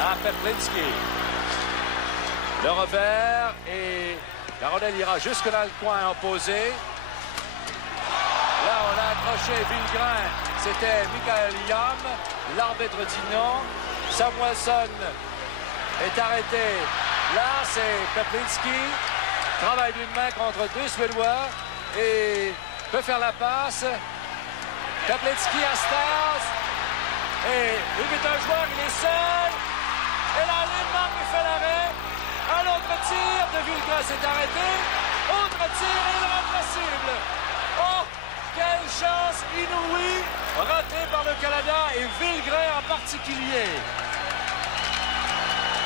à Peplinski. Le revers et la rondelle ira jusque dans le coin opposé. Là, on a accroché Villgrain. C'était Michael Yam. L'arbitre dit non. Samuelsson est arrêté. Là, c'est Peplinski. Travaille d'une main contre deux Suédois et peut faire la passe. Peplinski à Stars. Et il est un joueur, il est seul. Et là, Lindmark, il fait l'arrêt. Un autre tir de Villgrain s'est arrêté. Autre tir irrépressible. Oh, quelle chance inouïe ratée par le Canada et Villgrain en particulier.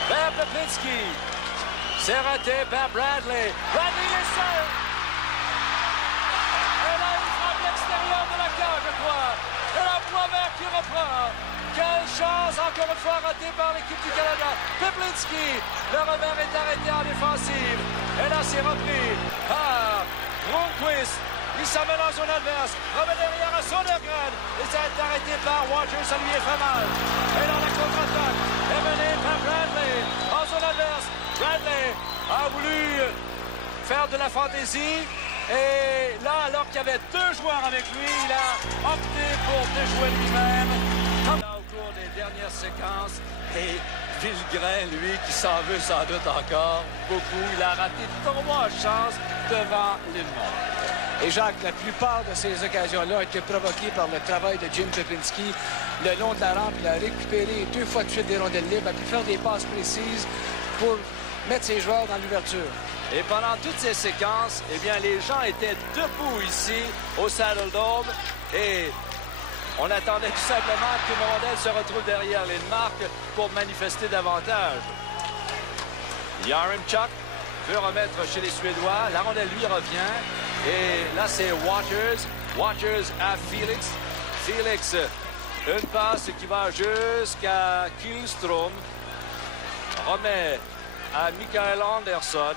Vers Peplinski. C'est raté vers Bradley. Bradley il est seul. Et là, il frappe l'extérieur de la cage, je crois. Et la Boisvert qui reprend. Quelle chance, encore une fois, ratée par l'équipe du Canada. Peplinski, le revers est arrêté en défensive. Et là, c'est repris par Rundqvist. Il s'amène en zone adverse. Remet derrière à Sodergren. Et ça est arrêté par Watcher, ça lui est fait mal. Et là, la contre-attaque est menée par Bradley. En zone adverse, Bradley a voulu faire de la fantaisie. Et là, alors qu'il y avait deux joueurs avec lui, il a opté pour déjouer lui-même. Là, au cours des dernières séquences, et Villgrain, lui, qui s'en veut sans doute encore beaucoup, il a raté 3 chances devant Lindmark. Et Jacques, la plupart de ces occasions-là ont été provoquées par le travail de Jim Peplinski. Le long de la rampe, il a récupéré 2 fois de suite des rondelles libres, a pu faire des passes précises pour mettre ses joueurs dans l'ouverture. Et pendant toutes ces séquences, eh bien, les gens étaient debout ici au Saddledome et on attendait tout simplement qu'une rondelle se retrouve derrière Lindmark pour manifester davantage. Yaremchuk veut remettre chez les Suédois. La rondelle lui revient. Et là, c'est Waters. Waters à Felix. Felix, une passe qui va jusqu'à Kihlström. Remet à Mikael Andersson.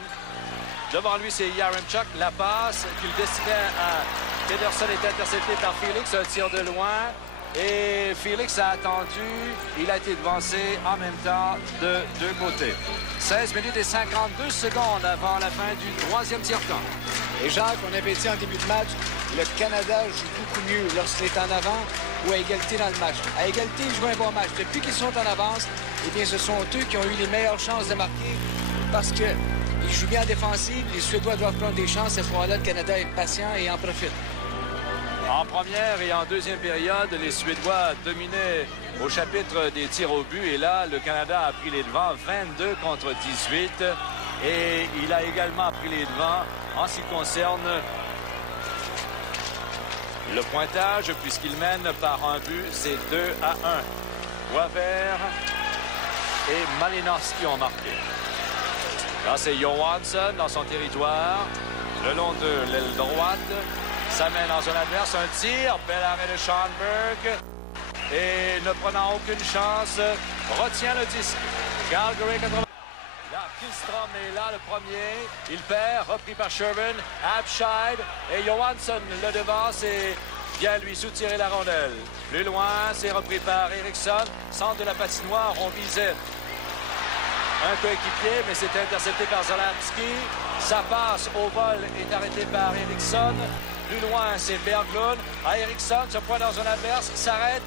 Devant lui, c'est Yaremchuk. La passe qu'il destinait à Pedersen est interceptée par Felix. Un tir de loin. Et Félix a attendu. Il a été devancé en même temps de deux côtés. 16 minutes et 52 secondes avant la fin du 3e tiers-temps. Et Jacques, on avait dit en début de match, le Canada joue beaucoup mieux lorsqu'il est en avant ou à égalité dans le match. À égalité, ils jouent un bon match. Depuis qu'ils sont en avance, eh bien, ce sont eux qui ont eu les meilleures chances de marquer parce qu'ils jouent bien en défensive. Les Suédois doivent prendre des chances. À ce moment-là, le Canada est patient et en profite. En première et en deuxième période, les Suédois dominaient au chapitre des tirs au but. Et là, le Canada a pris les devants, 22 contre 18. Et il a également pris les devants en ce qui concerne le pointage, puisqu'il mène par un but, c'est 2-1. Boisvert et Malinowski ont marqué. Là, c'est Johansson dans son territoire, le long de l'aile droite. Ça mène en zone adverse, un tir, bel arrêt de Schoenberg. Et ne prenant aucune chance, retient le disque. Calgary 80. Là, Kihlström est là, le premier. Il perd, repris par Sherman, Abscheid et Johansson le devance et vient lui soutirer la rondelle. Plus loin, c'est repris par Eriksson. Centre de la patinoire, on visait un coéquipier, mais c'est intercepté par Zalapski. Sa passe au vol est arrêtée par Eriksson. Plus loin, c'est Berglund. À Eriksson, ce point dans zone adverse, s'arrête.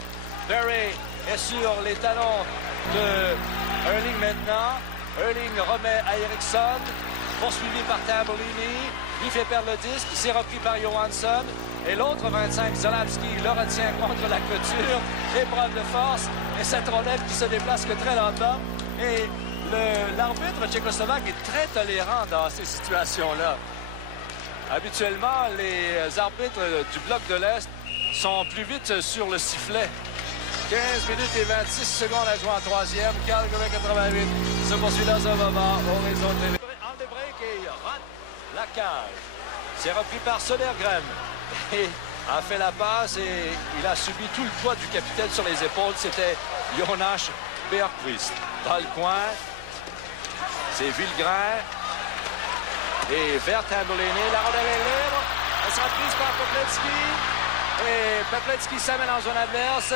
Berry est sur les talons de Erling maintenant. Erling remet à Eriksson, poursuivi par Tambolini. Il fait perdre le disque, c'est repris par Johansson. Et l'autre 25, Zalapski, le retient contre la clôture. Épreuve de force. Et cette rondelle qui se déplace que très lentement. Et l'arbitre tchécoslovaque est très tolérant dans ces situations-là. Habituellement, les arbitres du bloc de l'Est sont plus vite sur le sifflet. 15 minutes et 26 secondes à jouer en troisième. Calgary 88 se poursuit dans un moment. Horizon TV. En débreak et rate la cage. C'est repris par Sodergren. Et a fait la passe et il a subi tout le poids du capitaine sur les épaules. C'était Jonas Bergqvist. Dans le coin, c'est Villgrain. Et vers Tambolini, la rondelle est libre. Elle sera prise par Peplinski. Et Peplinski s'amène en zone adverse.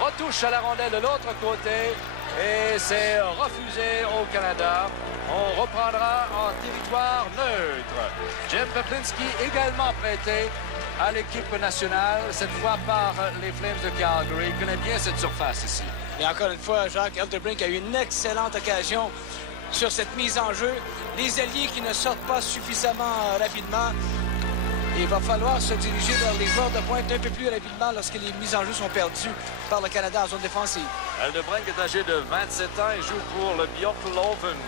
retouche à la rondelle de l'autre côté et c'est refusé au Canada. On reprendra en territoire neutre. Jim Peplinski également prêté à l'équipe nationale, cette fois par les Flames de Calgary. Il connaît bien cette surface ici. Et encore une fois, Jacques Eldebrink a eu une excellente occasion sur cette mise en jeu. Les alliés qui ne sortent pas suffisamment rapidement. Il va falloir se diriger vers les joueurs de pointe un peu plus rapidement lorsque les mises en jeu sont perdues par le Canada en zone défensive. Eldebrink est âgé de 27 ans et joue pour le Björklöven.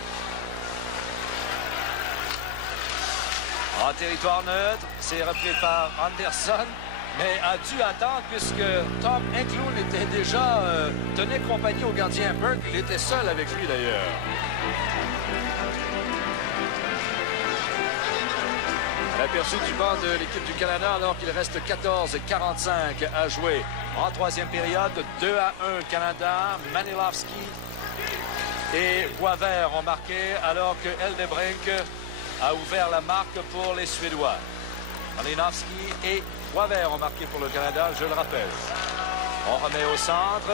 En territoire neutre, c'est repris par Anderson, mais a dû attendre puisque Tom Eklund était déjà tenait compagnie au gardien Burke. Il était seul avec lui d'ailleurs. L'aperçu du banc de l'équipe du Canada alors qu'il reste 14:45 à jouer. En troisième période, 2-1 Canada. Manilovski et Boisvert ont marqué alors que Eldebrink a ouvert la marque pour les Suédois. Malinowski et Boisvert ont marqué pour le Canada, je le rappelle. On remet au centre.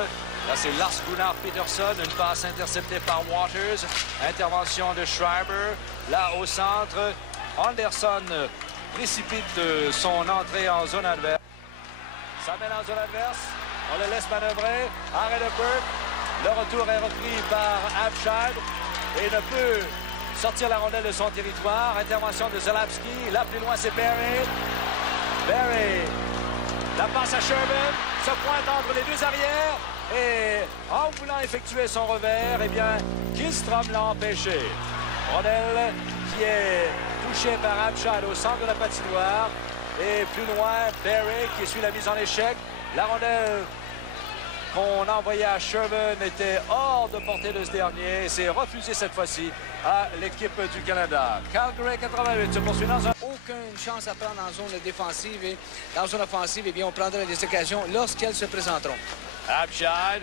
Là, c'est Lars Gunnar Peterson. Une passe interceptée par Waters. Intervention de Schreiber. Là, au centre, Anderson précipite son entrée en zone adverse. Ça mène en zone adverse. On le laisse manœuvrer. Arrêt de Burke. Le retour est repris par Abshad et ne peut sortir la rondelle de son territoire. Intervention de Zalapski. Là, plus loin, c'est Barry. Barry. La passe à Sherman. Se pointe entre les deux arrières. Et en voulant effectuer son revers, eh bien, Kihlstrom l'a empêché. Rondelle qui est touchée par Abshad au centre de la patinoire. Et plus loin, Barry qui suit la mise en échec. La rondelle qu'on envoyait à Sherman était hors de portée de ce dernier. C'est refusé cette fois-ci à l'équipe du Canada. Calgary 88 se poursuit dans un... Aucune chance à prendre en zone défensive et dans zone offensive, eh bien, on prendra des occasions lorsqu'elles se présenteront. Abshad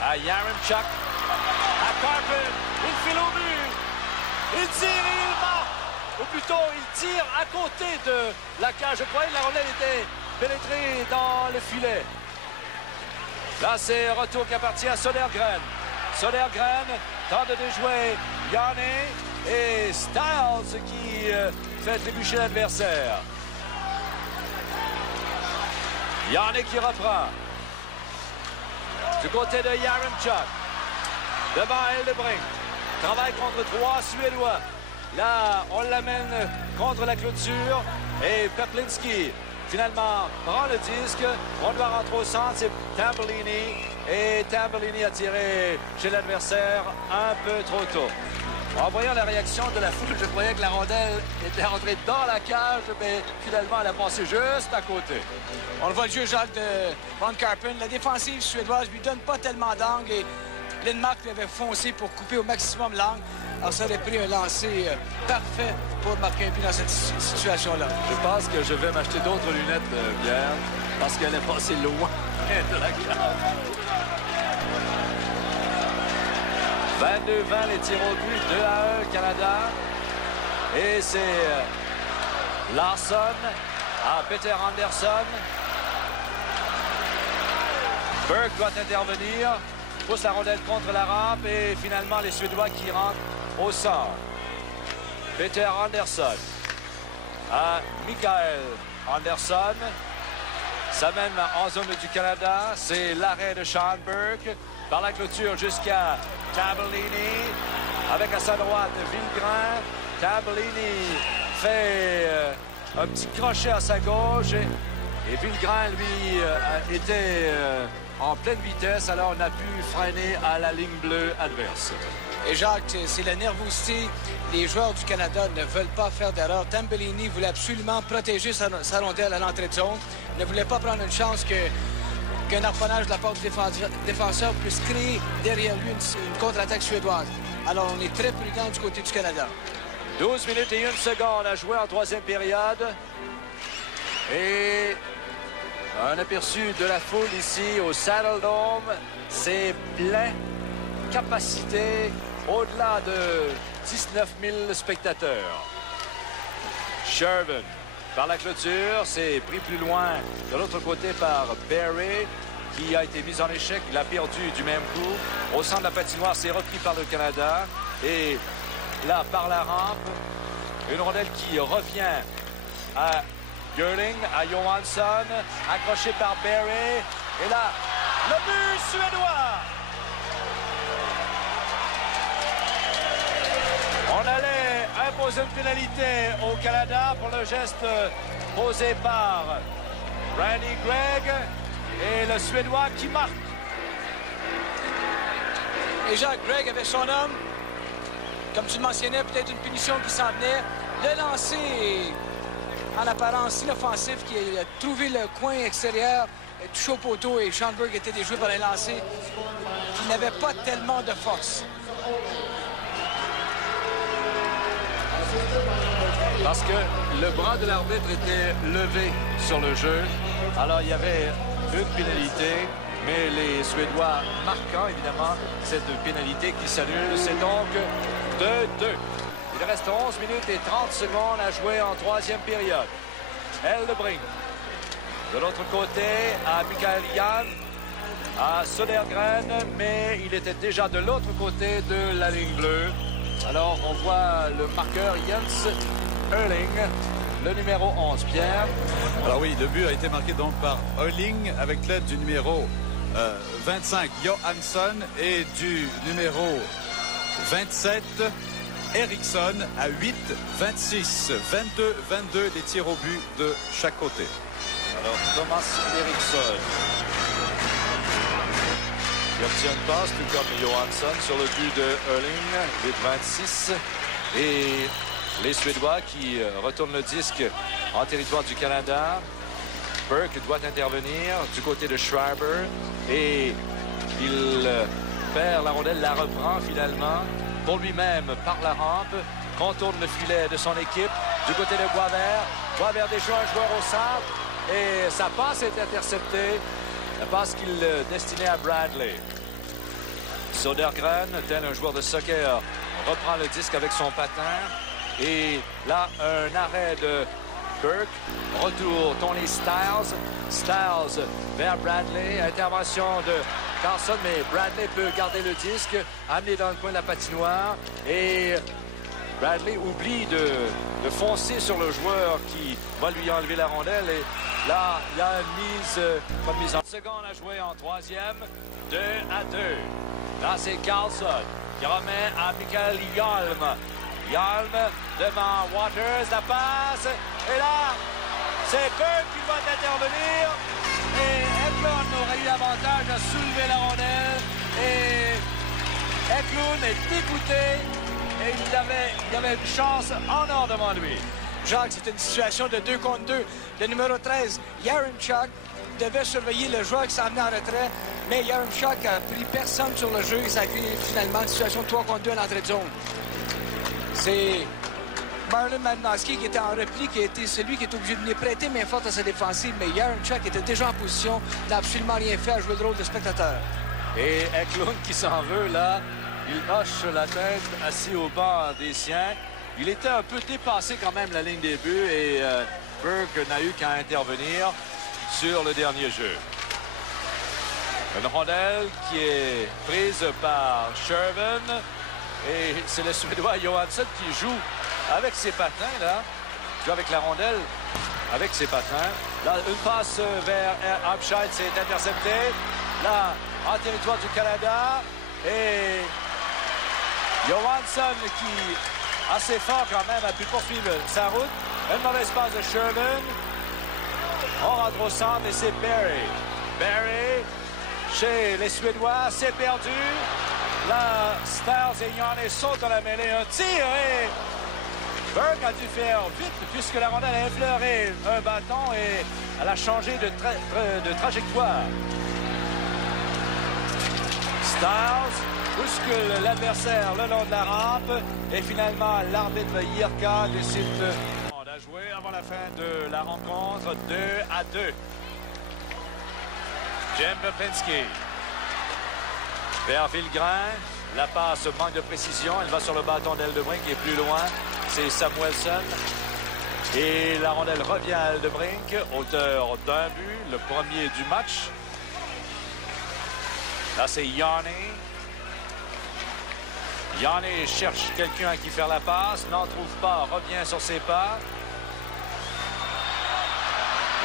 à Yaremchuk, à Carpin, il file au mur, il tire et il marque, ou plutôt il tire à côté de la cage. Je croyais que la rondelle était pénétrée dans le filet. Là, c'est un retour qui appartient à Södergren. Södergren tente de jouer Yanni et Styles qui fait trébucher l'adversaire. Yanni qui reprend. Du côté de Yaremchuk. Devant Eldebrink. Travaille contre 3 Suédois. Là, on l'amène contre la clôture. Et Peplinski, finalement, prend le disque. On doit rentrer au centre. C'est Tambellini. Et Tambellini a tiré chez l'adversaire un peu trop tôt. En voyant la réaction de la foule, je croyais que la rondelle était rentrée dans la cage, mais finalement, elle a passé juste à côté. On le voit le jeu, Jacques, de Von Carpen. La défensive suédoise lui donne pas tellement d'angle et Lindmark lui avait foncé pour couper au maximum l'angle. Alors, ça aurait pris un lancer parfait pour marquer un but dans cette situation-là. Je pense que je vais m'acheter d'autres lunettes, Pierre, parce qu'elle est passée loin de la cage. 22-20 les tirs au but, 2-1 Canada. Et c'est Larsson à Peter Anderson. Burke doit intervenir, pousse la rondelle contre la rampe et finalement les Suédois qui rentrent au centre. Peter Anderson à Mikael Anderson. Ça mène en zone du Canada. C'est l'arrêt de Sean Burke par la clôture jusqu'à Tambellini. Avec à sa droite Villgren. Tambellini fait un petit crochet à sa gauche. Et Villgren, lui, était en pleine vitesse. Alors on a pu freiner à la ligne bleue adverse. Et Jacques, c'est la nervosité. Les joueurs du Canada ne veulent pas faire d'erreur. Tambellini voulait absolument protéger sa rondelle à l'entrée de zone. Il ne voulait pas prendre une chance qu'un harponnage de la part du défenseur puisse créer derrière lui une contre-attaque suédoise. Alors, on est très prudent du côté du Canada. 12 minutes et 1 seconde à jouer en troisième période. Et un aperçu de la foule ici au Saddle Dome. C'est plein. Capacité au-delà de 19 000 spectateurs. Sherman par la clôture, c'est pris plus loin de l'autre côté par Barry. qui a été mise en échec. Il a perdu du même coup. Au centre de la patinoire, c'est repris par le Canada. Et là, par la rampe, une rondelle qui revient à Görling, à Johansson, accroché par Barry. Et là, le but suédois! On allait imposer une pénalité au Canada pour le geste posé par Randy Gregg et le Suédois qui marque. Et Jacques Gregg avait son homme, comme tu le mentionnais, peut-être une punition qui s'en venait. Le lancer en apparence inoffensif qui a trouvé le coin extérieur, touché au poteau et Schoenberg était déjoué par un lancer qui n'avait pas tellement de force. Parce que le bras de l'arbitre était levé sur le jeu. Alors, il y avait une pénalité, mais les Suédois marquant, évidemment, cette pénalité qui s'annule. C'est donc 2-2. Il reste 11 minutes et 30 secondes à jouer en troisième période. Eldebrink. De l'autre côté, à Mikael Jan, à Södergren, mais il était déjà de l'autre côté de la ligne bleue. Alors, on voit le marqueur Jens Erling, le numéro 11, Pierre. Alors oui, le but a été marqué donc par Erling avec l'aide du numéro 25, Johansson, et du numéro 27, Eriksson, à 8, 26, 22, 22 des tirs au but de chaque côté. Alors, Thomas Eriksson qui obtient une passe, tout comme Johansson, sur le but de Erling, 8-26. Et les Suédois qui retournent le disque en territoire du Canada. Burke doit intervenir du côté de Schreiber. Et il perd la rondelle, la reprend finalement pour lui-même par la rampe. Contourne le filet de son équipe du côté de Boisvert. Boisvert déjoue un joueur au centre. Et sa passe est interceptée. La passe qu'il destinait à Bradley. Södergren, tel un joueur de soccer, reprend le disque avec son patin. Et là, un arrêt de Burke. Retour, Tony Styles. Styles vers Bradley. Intervention de Carlson, mais Bradley peut garder le disque, amener dans le coin de la patinoire. Et Bradley oublie de foncer sur le joueur qui va lui enlever la rondelle. Et là, il y a une mise en seconde à jouer en troisième. 2-2. Là, c'est Carlson qui remet à Mikael Hjelm. Hjelm devant Waters, la passe. Et là, c'est Burke qui va intervenir. Et Eklund aurait eu l'avantage de soulever la rondelle. Et Eklund est dégoûté. Et il avait une chance en or devant lui. Jacques, c'était une situation de 2 contre 2. Le numéro 13, Yaremchuk, devait surveiller le joueur qui s'en venait en retrait. Mais Yaremchuk a pris personne sur le jeu et ça a créé finalement une situation de 3 contre 2 à l'entrée de zone. C'est Marlon Madnowski qui était en repli, qui a été celui qui est obligé de venir prêter main forte à sa défensive. Mais Yaremchuk était déjà en position, n'a absolument rien fait à jouer le rôle de spectateur. Et Eklund qui s'en veut là, il hoche la tête assis au banc des siens. Il était un peu dépassé quand même la ligne des buts et Burke n'a eu qu'à intervenir sur le dernier jeu. Une rondelle qui est prise par Shervin et c'est le Suédois Johansson qui joue avec ses patins là. Il joue avec la rondelle avec ses patins. Là, une passe vers Abscheid, c'est intercepté. Là, en territoire du Canada et Johansson qui, assez fort quand même, a pu poursuivre sa route. Une mauvaise passe de Sherman. On rentre au centre et c'est Barry. Barry, chez les Suédois, c'est perdu. Là, Styles et Yannis sautent dans la mêlée. Un tir et Burke a dû faire vite puisque la rondelle a effleuré un bâton et elle a changé de trajectoire. Styles bouscule l'adversaire le long de la rampe et finalement l'arbitre Jirka décide de jouer avant la fin de la rencontre. 2-2. Jem Lipinski vers Villegrain. La passe manque de précision. Elle va sur le bâton d'Eldebrink et plus loin, c'est Samuelsson. Et la rondelle revient à Eldebrink, auteur d'un but, le premier du match. Là, c'est Yanni. Yanni cherche quelqu'un à qui faire la passe. N'en trouve pas. Revient sur ses pas.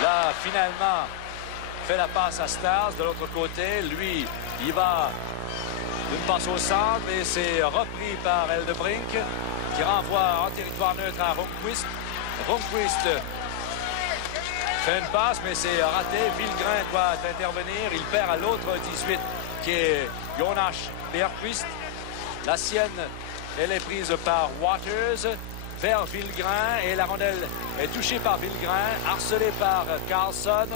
Là, finalement, fait la passe à Stars de l'autre côté. Lui, il va d'une passe au centre et c'est repris par Eldebrink qui renvoie en territoire neutre à Ronquist. Ronquist fait une passe, mais c'est raté. Villgren doit intervenir. Il perd à l'autre 18 qui est Jonas Bergqvist. La sienne, elle est prise par Waters vers Villgren et la rondelle est touchée par Villgren, harcelée par Carlson.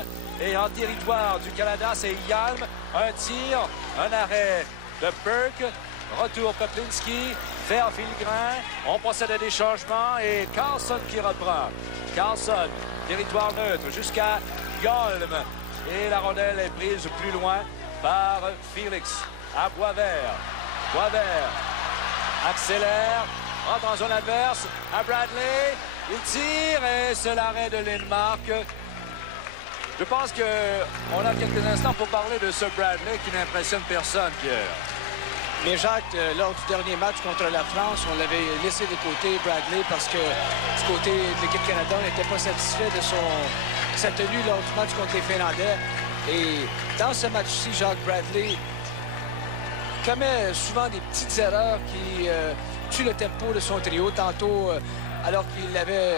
Et en territoire du Canada, c'est Yalm. Un tir, un arrêt de Burke. Retour Peplinski vers Villgren. On procède à des changements et Carlson qui reprend. Carlson, territoire neutre jusqu'à Yalm. Et la rondelle est prise plus loin par Felix à Boisvert. Boisvert accélère, rentre en zone adverse à Bradley. Il tire et c'est l'arrêt de Lindmark. Je pense qu'on a quelques instants pour parler de ce Bradley qui n'impressionne personne, Pierre. Mais Jacques, lors du dernier match contre la France, on l'avait laissé de côté, Bradley, parce que du côté de l'équipe Canada, on n'était pas satisfait de sa tenue lors du match contre les Finlandais. Et dans ce match-ci, Jacques, Bradley commet souvent des petites erreurs qui tuent le tempo de son trio. Tantôt, alors qu'il avait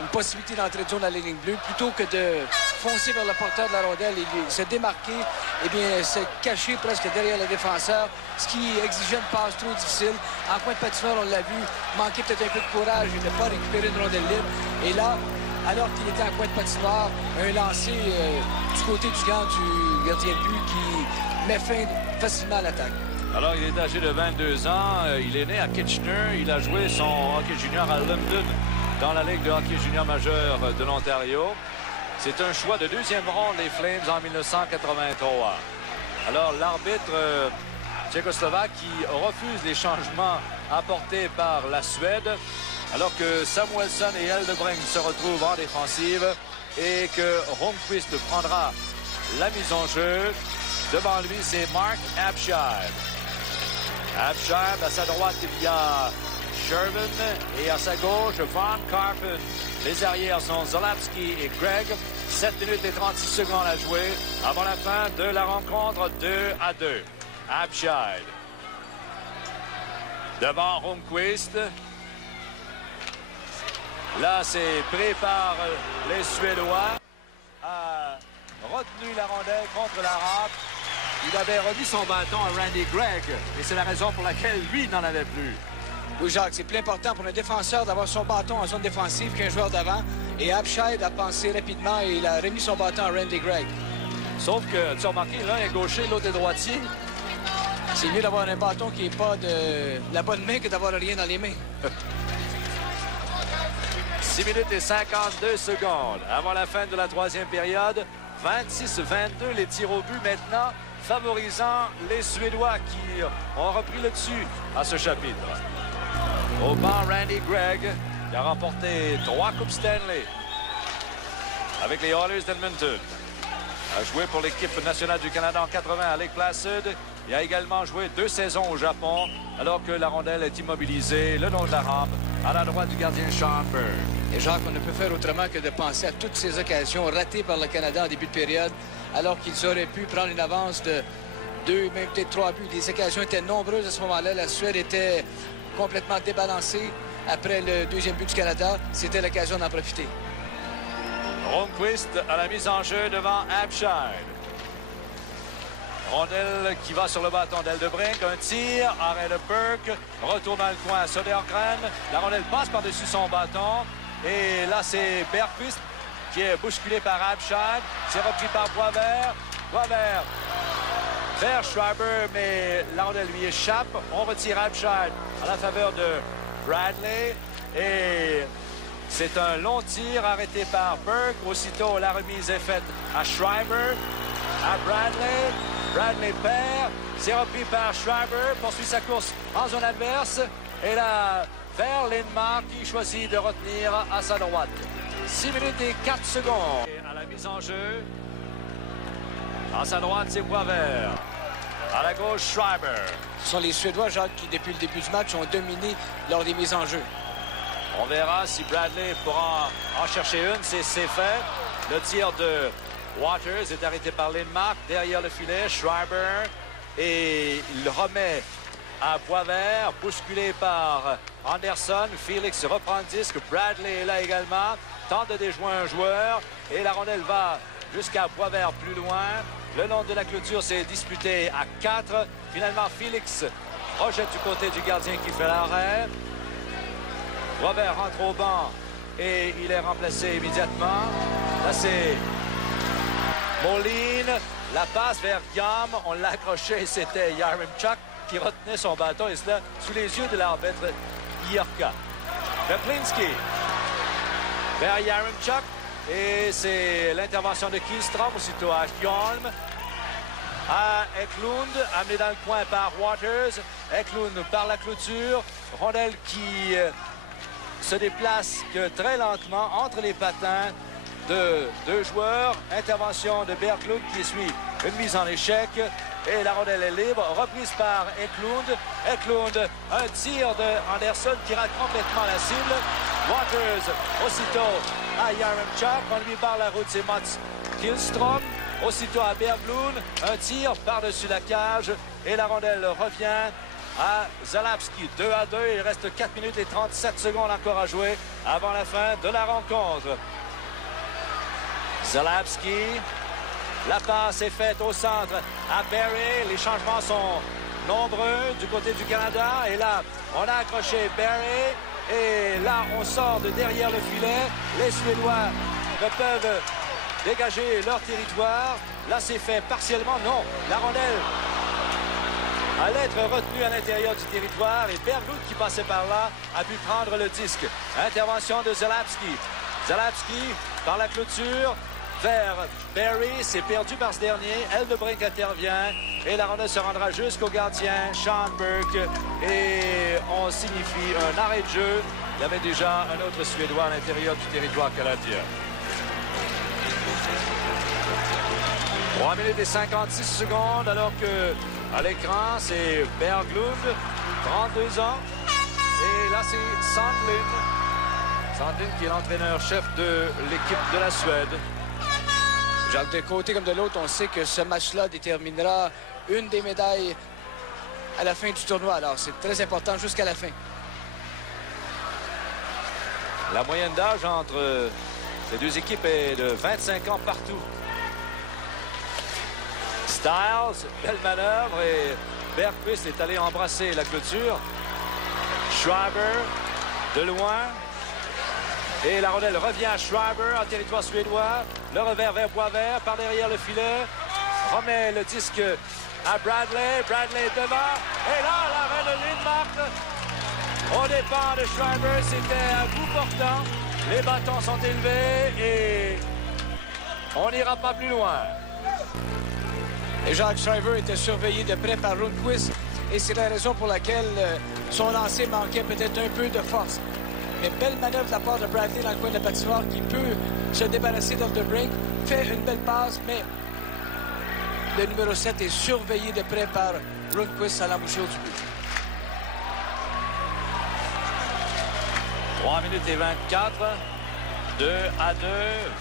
une possibilité d'entrer de zone à la ligne bleue, plutôt que de foncer vers le porteur de la rondelle et se démarquer, eh bien, se cacher presque derrière le défenseur, ce qui exigeait une passe trop difficile. En coin de patinoire, on l'a vu, manquer peut-être un peu de courage et ne pas récupérer une rondelle libre. Et là, alors qu'il était en coin de patinoire, un lancer du côté du gant du gardien de but qui met fin facilement à l'attaque. Alors, il est âgé de 22 ans. Il est né à Kitchener. Il a joué son hockey junior à London dans la Ligue de hockey junior majeur de l'Ontario. C'est un choix de deuxième ronde des Flames en 1983. Alors, l'arbitre tchécoslovaque qui refuse les changements apportés par la Suède, alors que Samuelsson et Eldebrink se retrouvent en défensive et que Ronquist prendra la mise en jeu. Devant lui, c'est Mark Abscheid. Abscheid, à sa droite, il y a Sherman et à sa gauche, Van Karpen. Les arrières sont Zolapski et Gregg. 7 minutes et 36 secondes à jouer avant la fin de la rencontre 2-2. Abscheid. Devant Ronquist. Là, c'est pris par les Suédois. A retenu la rondelle contre la rampe. Il avait remis son bâton à Randy Gregg. Et c'est la raison pour laquelle lui n'en avait plus. Oui, Jacques, c'est plus important pour un défenseur d'avoir son bâton en zone défensive qu'un joueur d'avant. Et Abscheid a pensé rapidement et il a remis son bâton à Randy Gregg. Sauf que, tu as remarqué, l'un est gaucher, l'autre est droitier. C'est mieux d'avoir un bâton qui n'est pas de la bonne main que d'avoir rien dans les mains. 6 minutes et 52 secondes avant la fin de la troisième période. 26-22 les tirs au but maintenant, favorisant les Suédois qui ont repris le dessus à ce chapitre. Au banc, Randy Gregg qui a remporté 3 Coupes Stanley avec les Oilers d'Edmonton. A joué pour l'équipe nationale du Canada en 80 à Lake Placid. Il a également joué 2 saisons au Japon alors que la rondelle est immobilisée le long de la rampe à la droite du gardien Sean Burke. Et Jacques, on ne peut faire autrement que de penser à toutes ces occasions ratées par le Canada en début de période alors qu'ils auraient pu prendre une avance de 2, même peut-être 3 buts. Les occasions étaient nombreuses à ce moment-là. La Suède était complètement débalancée après le deuxième but du Canada. C'était l'occasion d'en profiter. Ronquist à la mise en jeu devant Abscheid. Rondelle qui va sur le bâton d'Eldebrink. Un tir, arrêt de Burke. Retour dans le coin à Södergren. La rondelle passe par-dessus son bâton. Et là, c'est Bergqvist qui est bousculé par Abscheid. C'est repris par Boisvert. Boisvert vers Schreiber, mais la rondelle lui échappe. On retire Abscheid à la faveur de Bradley. Et c'est un long tir arrêté par Burke. Aussitôt, la remise est faite à Schreiber, à Bradley. Bradley perd. C'est repris par Schreiber. Poursuit sa course en zone adverse. Et là, vers Lindmark qui choisit de retenir à sa droite. 6 minutes et 4 secondes. Et à la mise en jeu. À sa droite, c'est Boisvert. À la gauche, Schreiber. Ce sont les Suédois, Jacques, qui, depuis le début du match, ont dominé lors des mises en jeu. On verra si Bradley pourra en chercher une. C'est fait. Le tir de Waters est arrêté par Lindmark. Derrière le filet, Schreiber. Et il remet à Boisvert, bousculé par Anderson. Felix reprend le disque. Bradley est là également. Tente de déjouer un joueur. Et la rondelle va jusqu'à Boisvert plus loin. Le long de la clôture, c'est disputé à 4. Finalement, Felix rejette du côté du gardien qui fait l'arrêt. Boisvert rentre au banc et il est remplacé immédiatement. Là, c'est Moline. La passe vers Guillaume. On l'a accroché. C'était Yaremchuk qui retenait son bâton. Et cela sous les yeux de l'arbitre Iorka. Replinski vers Yaremchuk. Et c'est l'intervention de Kihlstrom, aussitôt à Hjelm. À Eklund, amené dans le coin par Waters. Eklund par la clôture. Rondelle qui se déplace que très lentement entre les patins de deux joueurs. Intervention de Berglund qui suit une mise en échec. Et la rondelle est libre, reprise par Eklund. Eklund, un tir de Anderson qui rate complètement la cible. Waters, aussitôt à Yaremchuk. On lui barre la route, c'est Mats Kihlstrom. Aussitôt à Berglund, un tir par-dessus la cage. Et la rondelle revient à Zalapski. 2-2. Il reste 4 minutes et 37 secondes encore à jouer avant la fin de la rencontre. Zalapski. La passe est faite au centre à Barry. Les changements sont nombreux du côté du Canada. Et là, on a accroché Barry. Et là, on sort de derrière le filet. Les Suédois ne peuvent dégager leur territoire. Là, c'est fait partiellement. Non, la rondelle allait être retenue à l'intérieur du territoire. Et Berglund, qui passait par là, a pu prendre le disque. Intervention de Zalapski. Zalapski, par la clôture, vers Barry. C'est perdu par ce dernier. Eldebrink intervient. Et la rondelle se rendra jusqu'au gardien, Sean Burke. Et on signifie un arrêt de jeu. Il y avait déjà un autre Suédois à l'intérieur du territoire canadien. 3 minutes et 56 secondes, alors que à l'écran, c'est Berglund, 32 ans. Et là, c'est Sandlin. Sandlin qui est l'entraîneur-chef de l'équipe de la Suède. Jacques, de côté comme de l'autre, on sait que ce match-là déterminera une des médailles à la fin du tournoi. Alors, c'est très important jusqu'à la fin. La moyenne d'âge entre ces deux équipes est de 25 ans partout. Styles, belle manœuvre et Bergqvist est allé embrasser la clôture. Schreiber, de loin. Et la rondelle revient à Schreiber en territoire suédois. Le revers vers Boisvert, par derrière le filet. Remet le disque à Bradley. Bradley est devant. Et là, l'arrêt de Lindmark. Au départ de Schreiber, c'était à bout portant. Les bâtons sont élevés et on n'ira pas plus loin. Et Jacques Schreiber était surveillé de près par Rundqvist. Et c'est la raison pour laquelle son lancer manquait peut-être un peu de force. Mais belle manœuvre de la part de Bradley dans le coin de la patinoire qui peut se débarrasser d'Eldebrink. Fait une belle passe, mais le numéro 7 est surveillé de près par Rundqvist à l'embouchure du but. 3 minutes et 24. 2-2.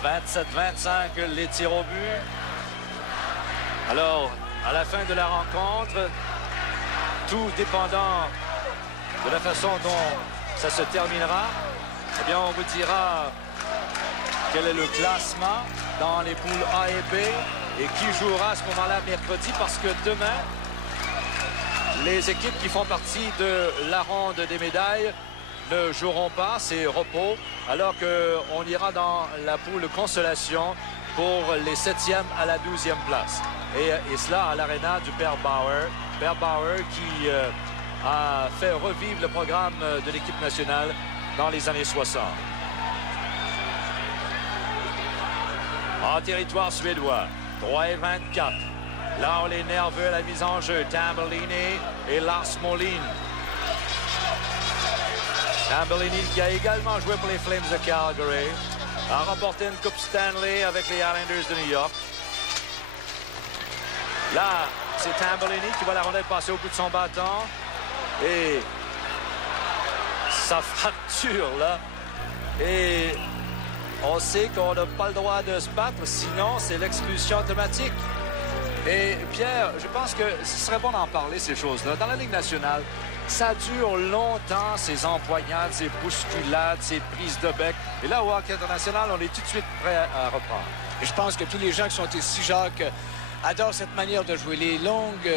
27-25 les tirs au but. Alors, à la fin de la rencontre, tout dépendant de la façon dont ça se terminera, eh bien, on vous dira quel est le classement dans les poules A et B et qui jouera à ce moment-là mercredi, parce que demain, les équipes qui font partie de la ronde des médailles ne joueront pas, c'est repos, alors qu'on ira dans la poule consolation pour les 7e à la 12e place. Et cela à l'aréna du Père Bauer. Père Bauer qui a fait revivre le programme de l'équipe nationale dans les années 60. En territoire suédois, 3-24. Là, on est nerveux à la mise en jeu. Tambellini et Lars Molin. Tambellini qui a également joué pour les Flames de Calgary. A remporté une Coupe Stanley avec les Islanders de New York. Là, C'est Tambellini qui voit la rondelle passer au bout de son bâton. Et ça fracture là. Et on sait qu'on n'a pas le droit de se battre, sinon c'est l'expulsion automatique. Et Pierre, je pense que ce serait bon d'en parler, ces choses-là. Dans la Ligue nationale, ça dure longtemps, ces empoignades, ces bousculades, ces prises de bec. Et là, au hockey international, on est tout de suite prêt à reprendre. Et je pense que tous les gens qui sont ici, Jacques, adorent cette manière de jouer. Les longues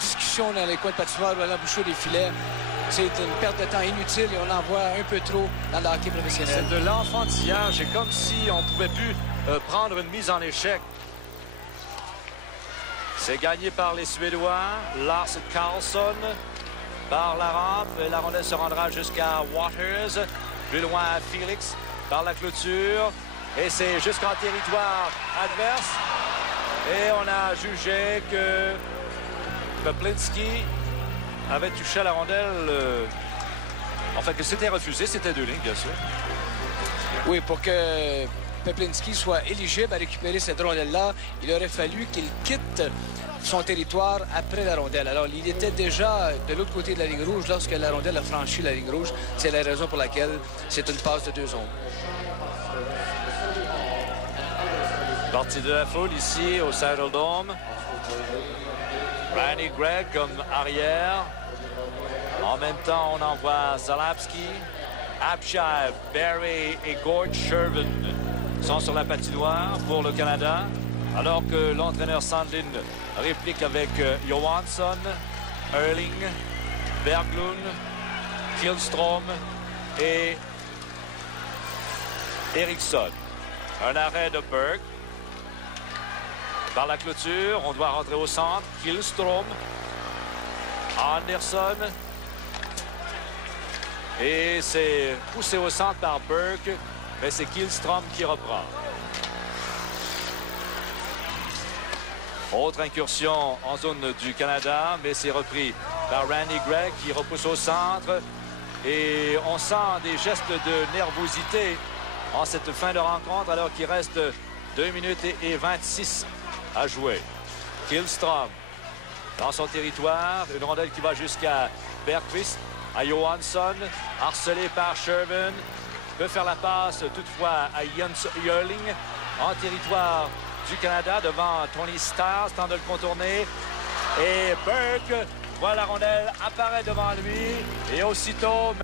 discussions dans les coins de patinoire ou à l'embouchure des filets, c'est une perte de temps inutile et on en voit un peu trop dans le hockey professionnel. C'est de l'enfantillage. C'est comme si on ne pouvait plus prendre une mise en échec. C'est gagné par les Suédois. Lars Karlsson par la rampe. Et la rondelle se rendra jusqu'à Waters. Plus loin à Felix par la clôture. Et c'est jusqu'en territoire adverse. Et on a jugé que Peplinski avait touché à la rondelle. Enfin, que c'était refusé. C'était deux lignes, bien sûr. Oui, pour que Peplinski soit éligible à récupérer cette rondelle-là, il aurait fallu qu'il quitte son territoire après la rondelle. Alors, il était déjà de l'autre côté de la ligne rouge lorsque la rondelle a franchi la ligne rouge. C'est la raison pour laquelle c'est une passe de 2 zones. Partie de la foule ici au Saddledome. Randy Gregg comme arrière. En même temps, on envoie Zalapski. Abshire, Barry et Gord Shervin sont sur la patinoire pour le Canada. Alors que l'entraîneur Sandlin réplique avec Johansson, Erling, Berglund, Kihlstrom et Eriksson. Un arrêt de Burke. Par la clôture, on doit rentrer au centre. Kihlstrom, Anderson. Et c'est poussé au centre par Burke, mais c'est Kihlstrom qui reprend. Autre incursion en zone du Canada, mais c'est repris par Randy Gregg qui repousse au centre. Et on sent des gestes de nervosité en cette fin de rencontre alors qu'il reste 2 minutes et 26 à jouer. Kihlstrom dans son territoire, une rondelle qui va jusqu'à Bergqvist, à Johansson, harcelé par Shervin, peut faire la passe toutefois à Jens Yerling en territoire du Canada devant Tony Stiles, tente de le contourner et Burke voit la rondelle apparaître devant lui et aussitôt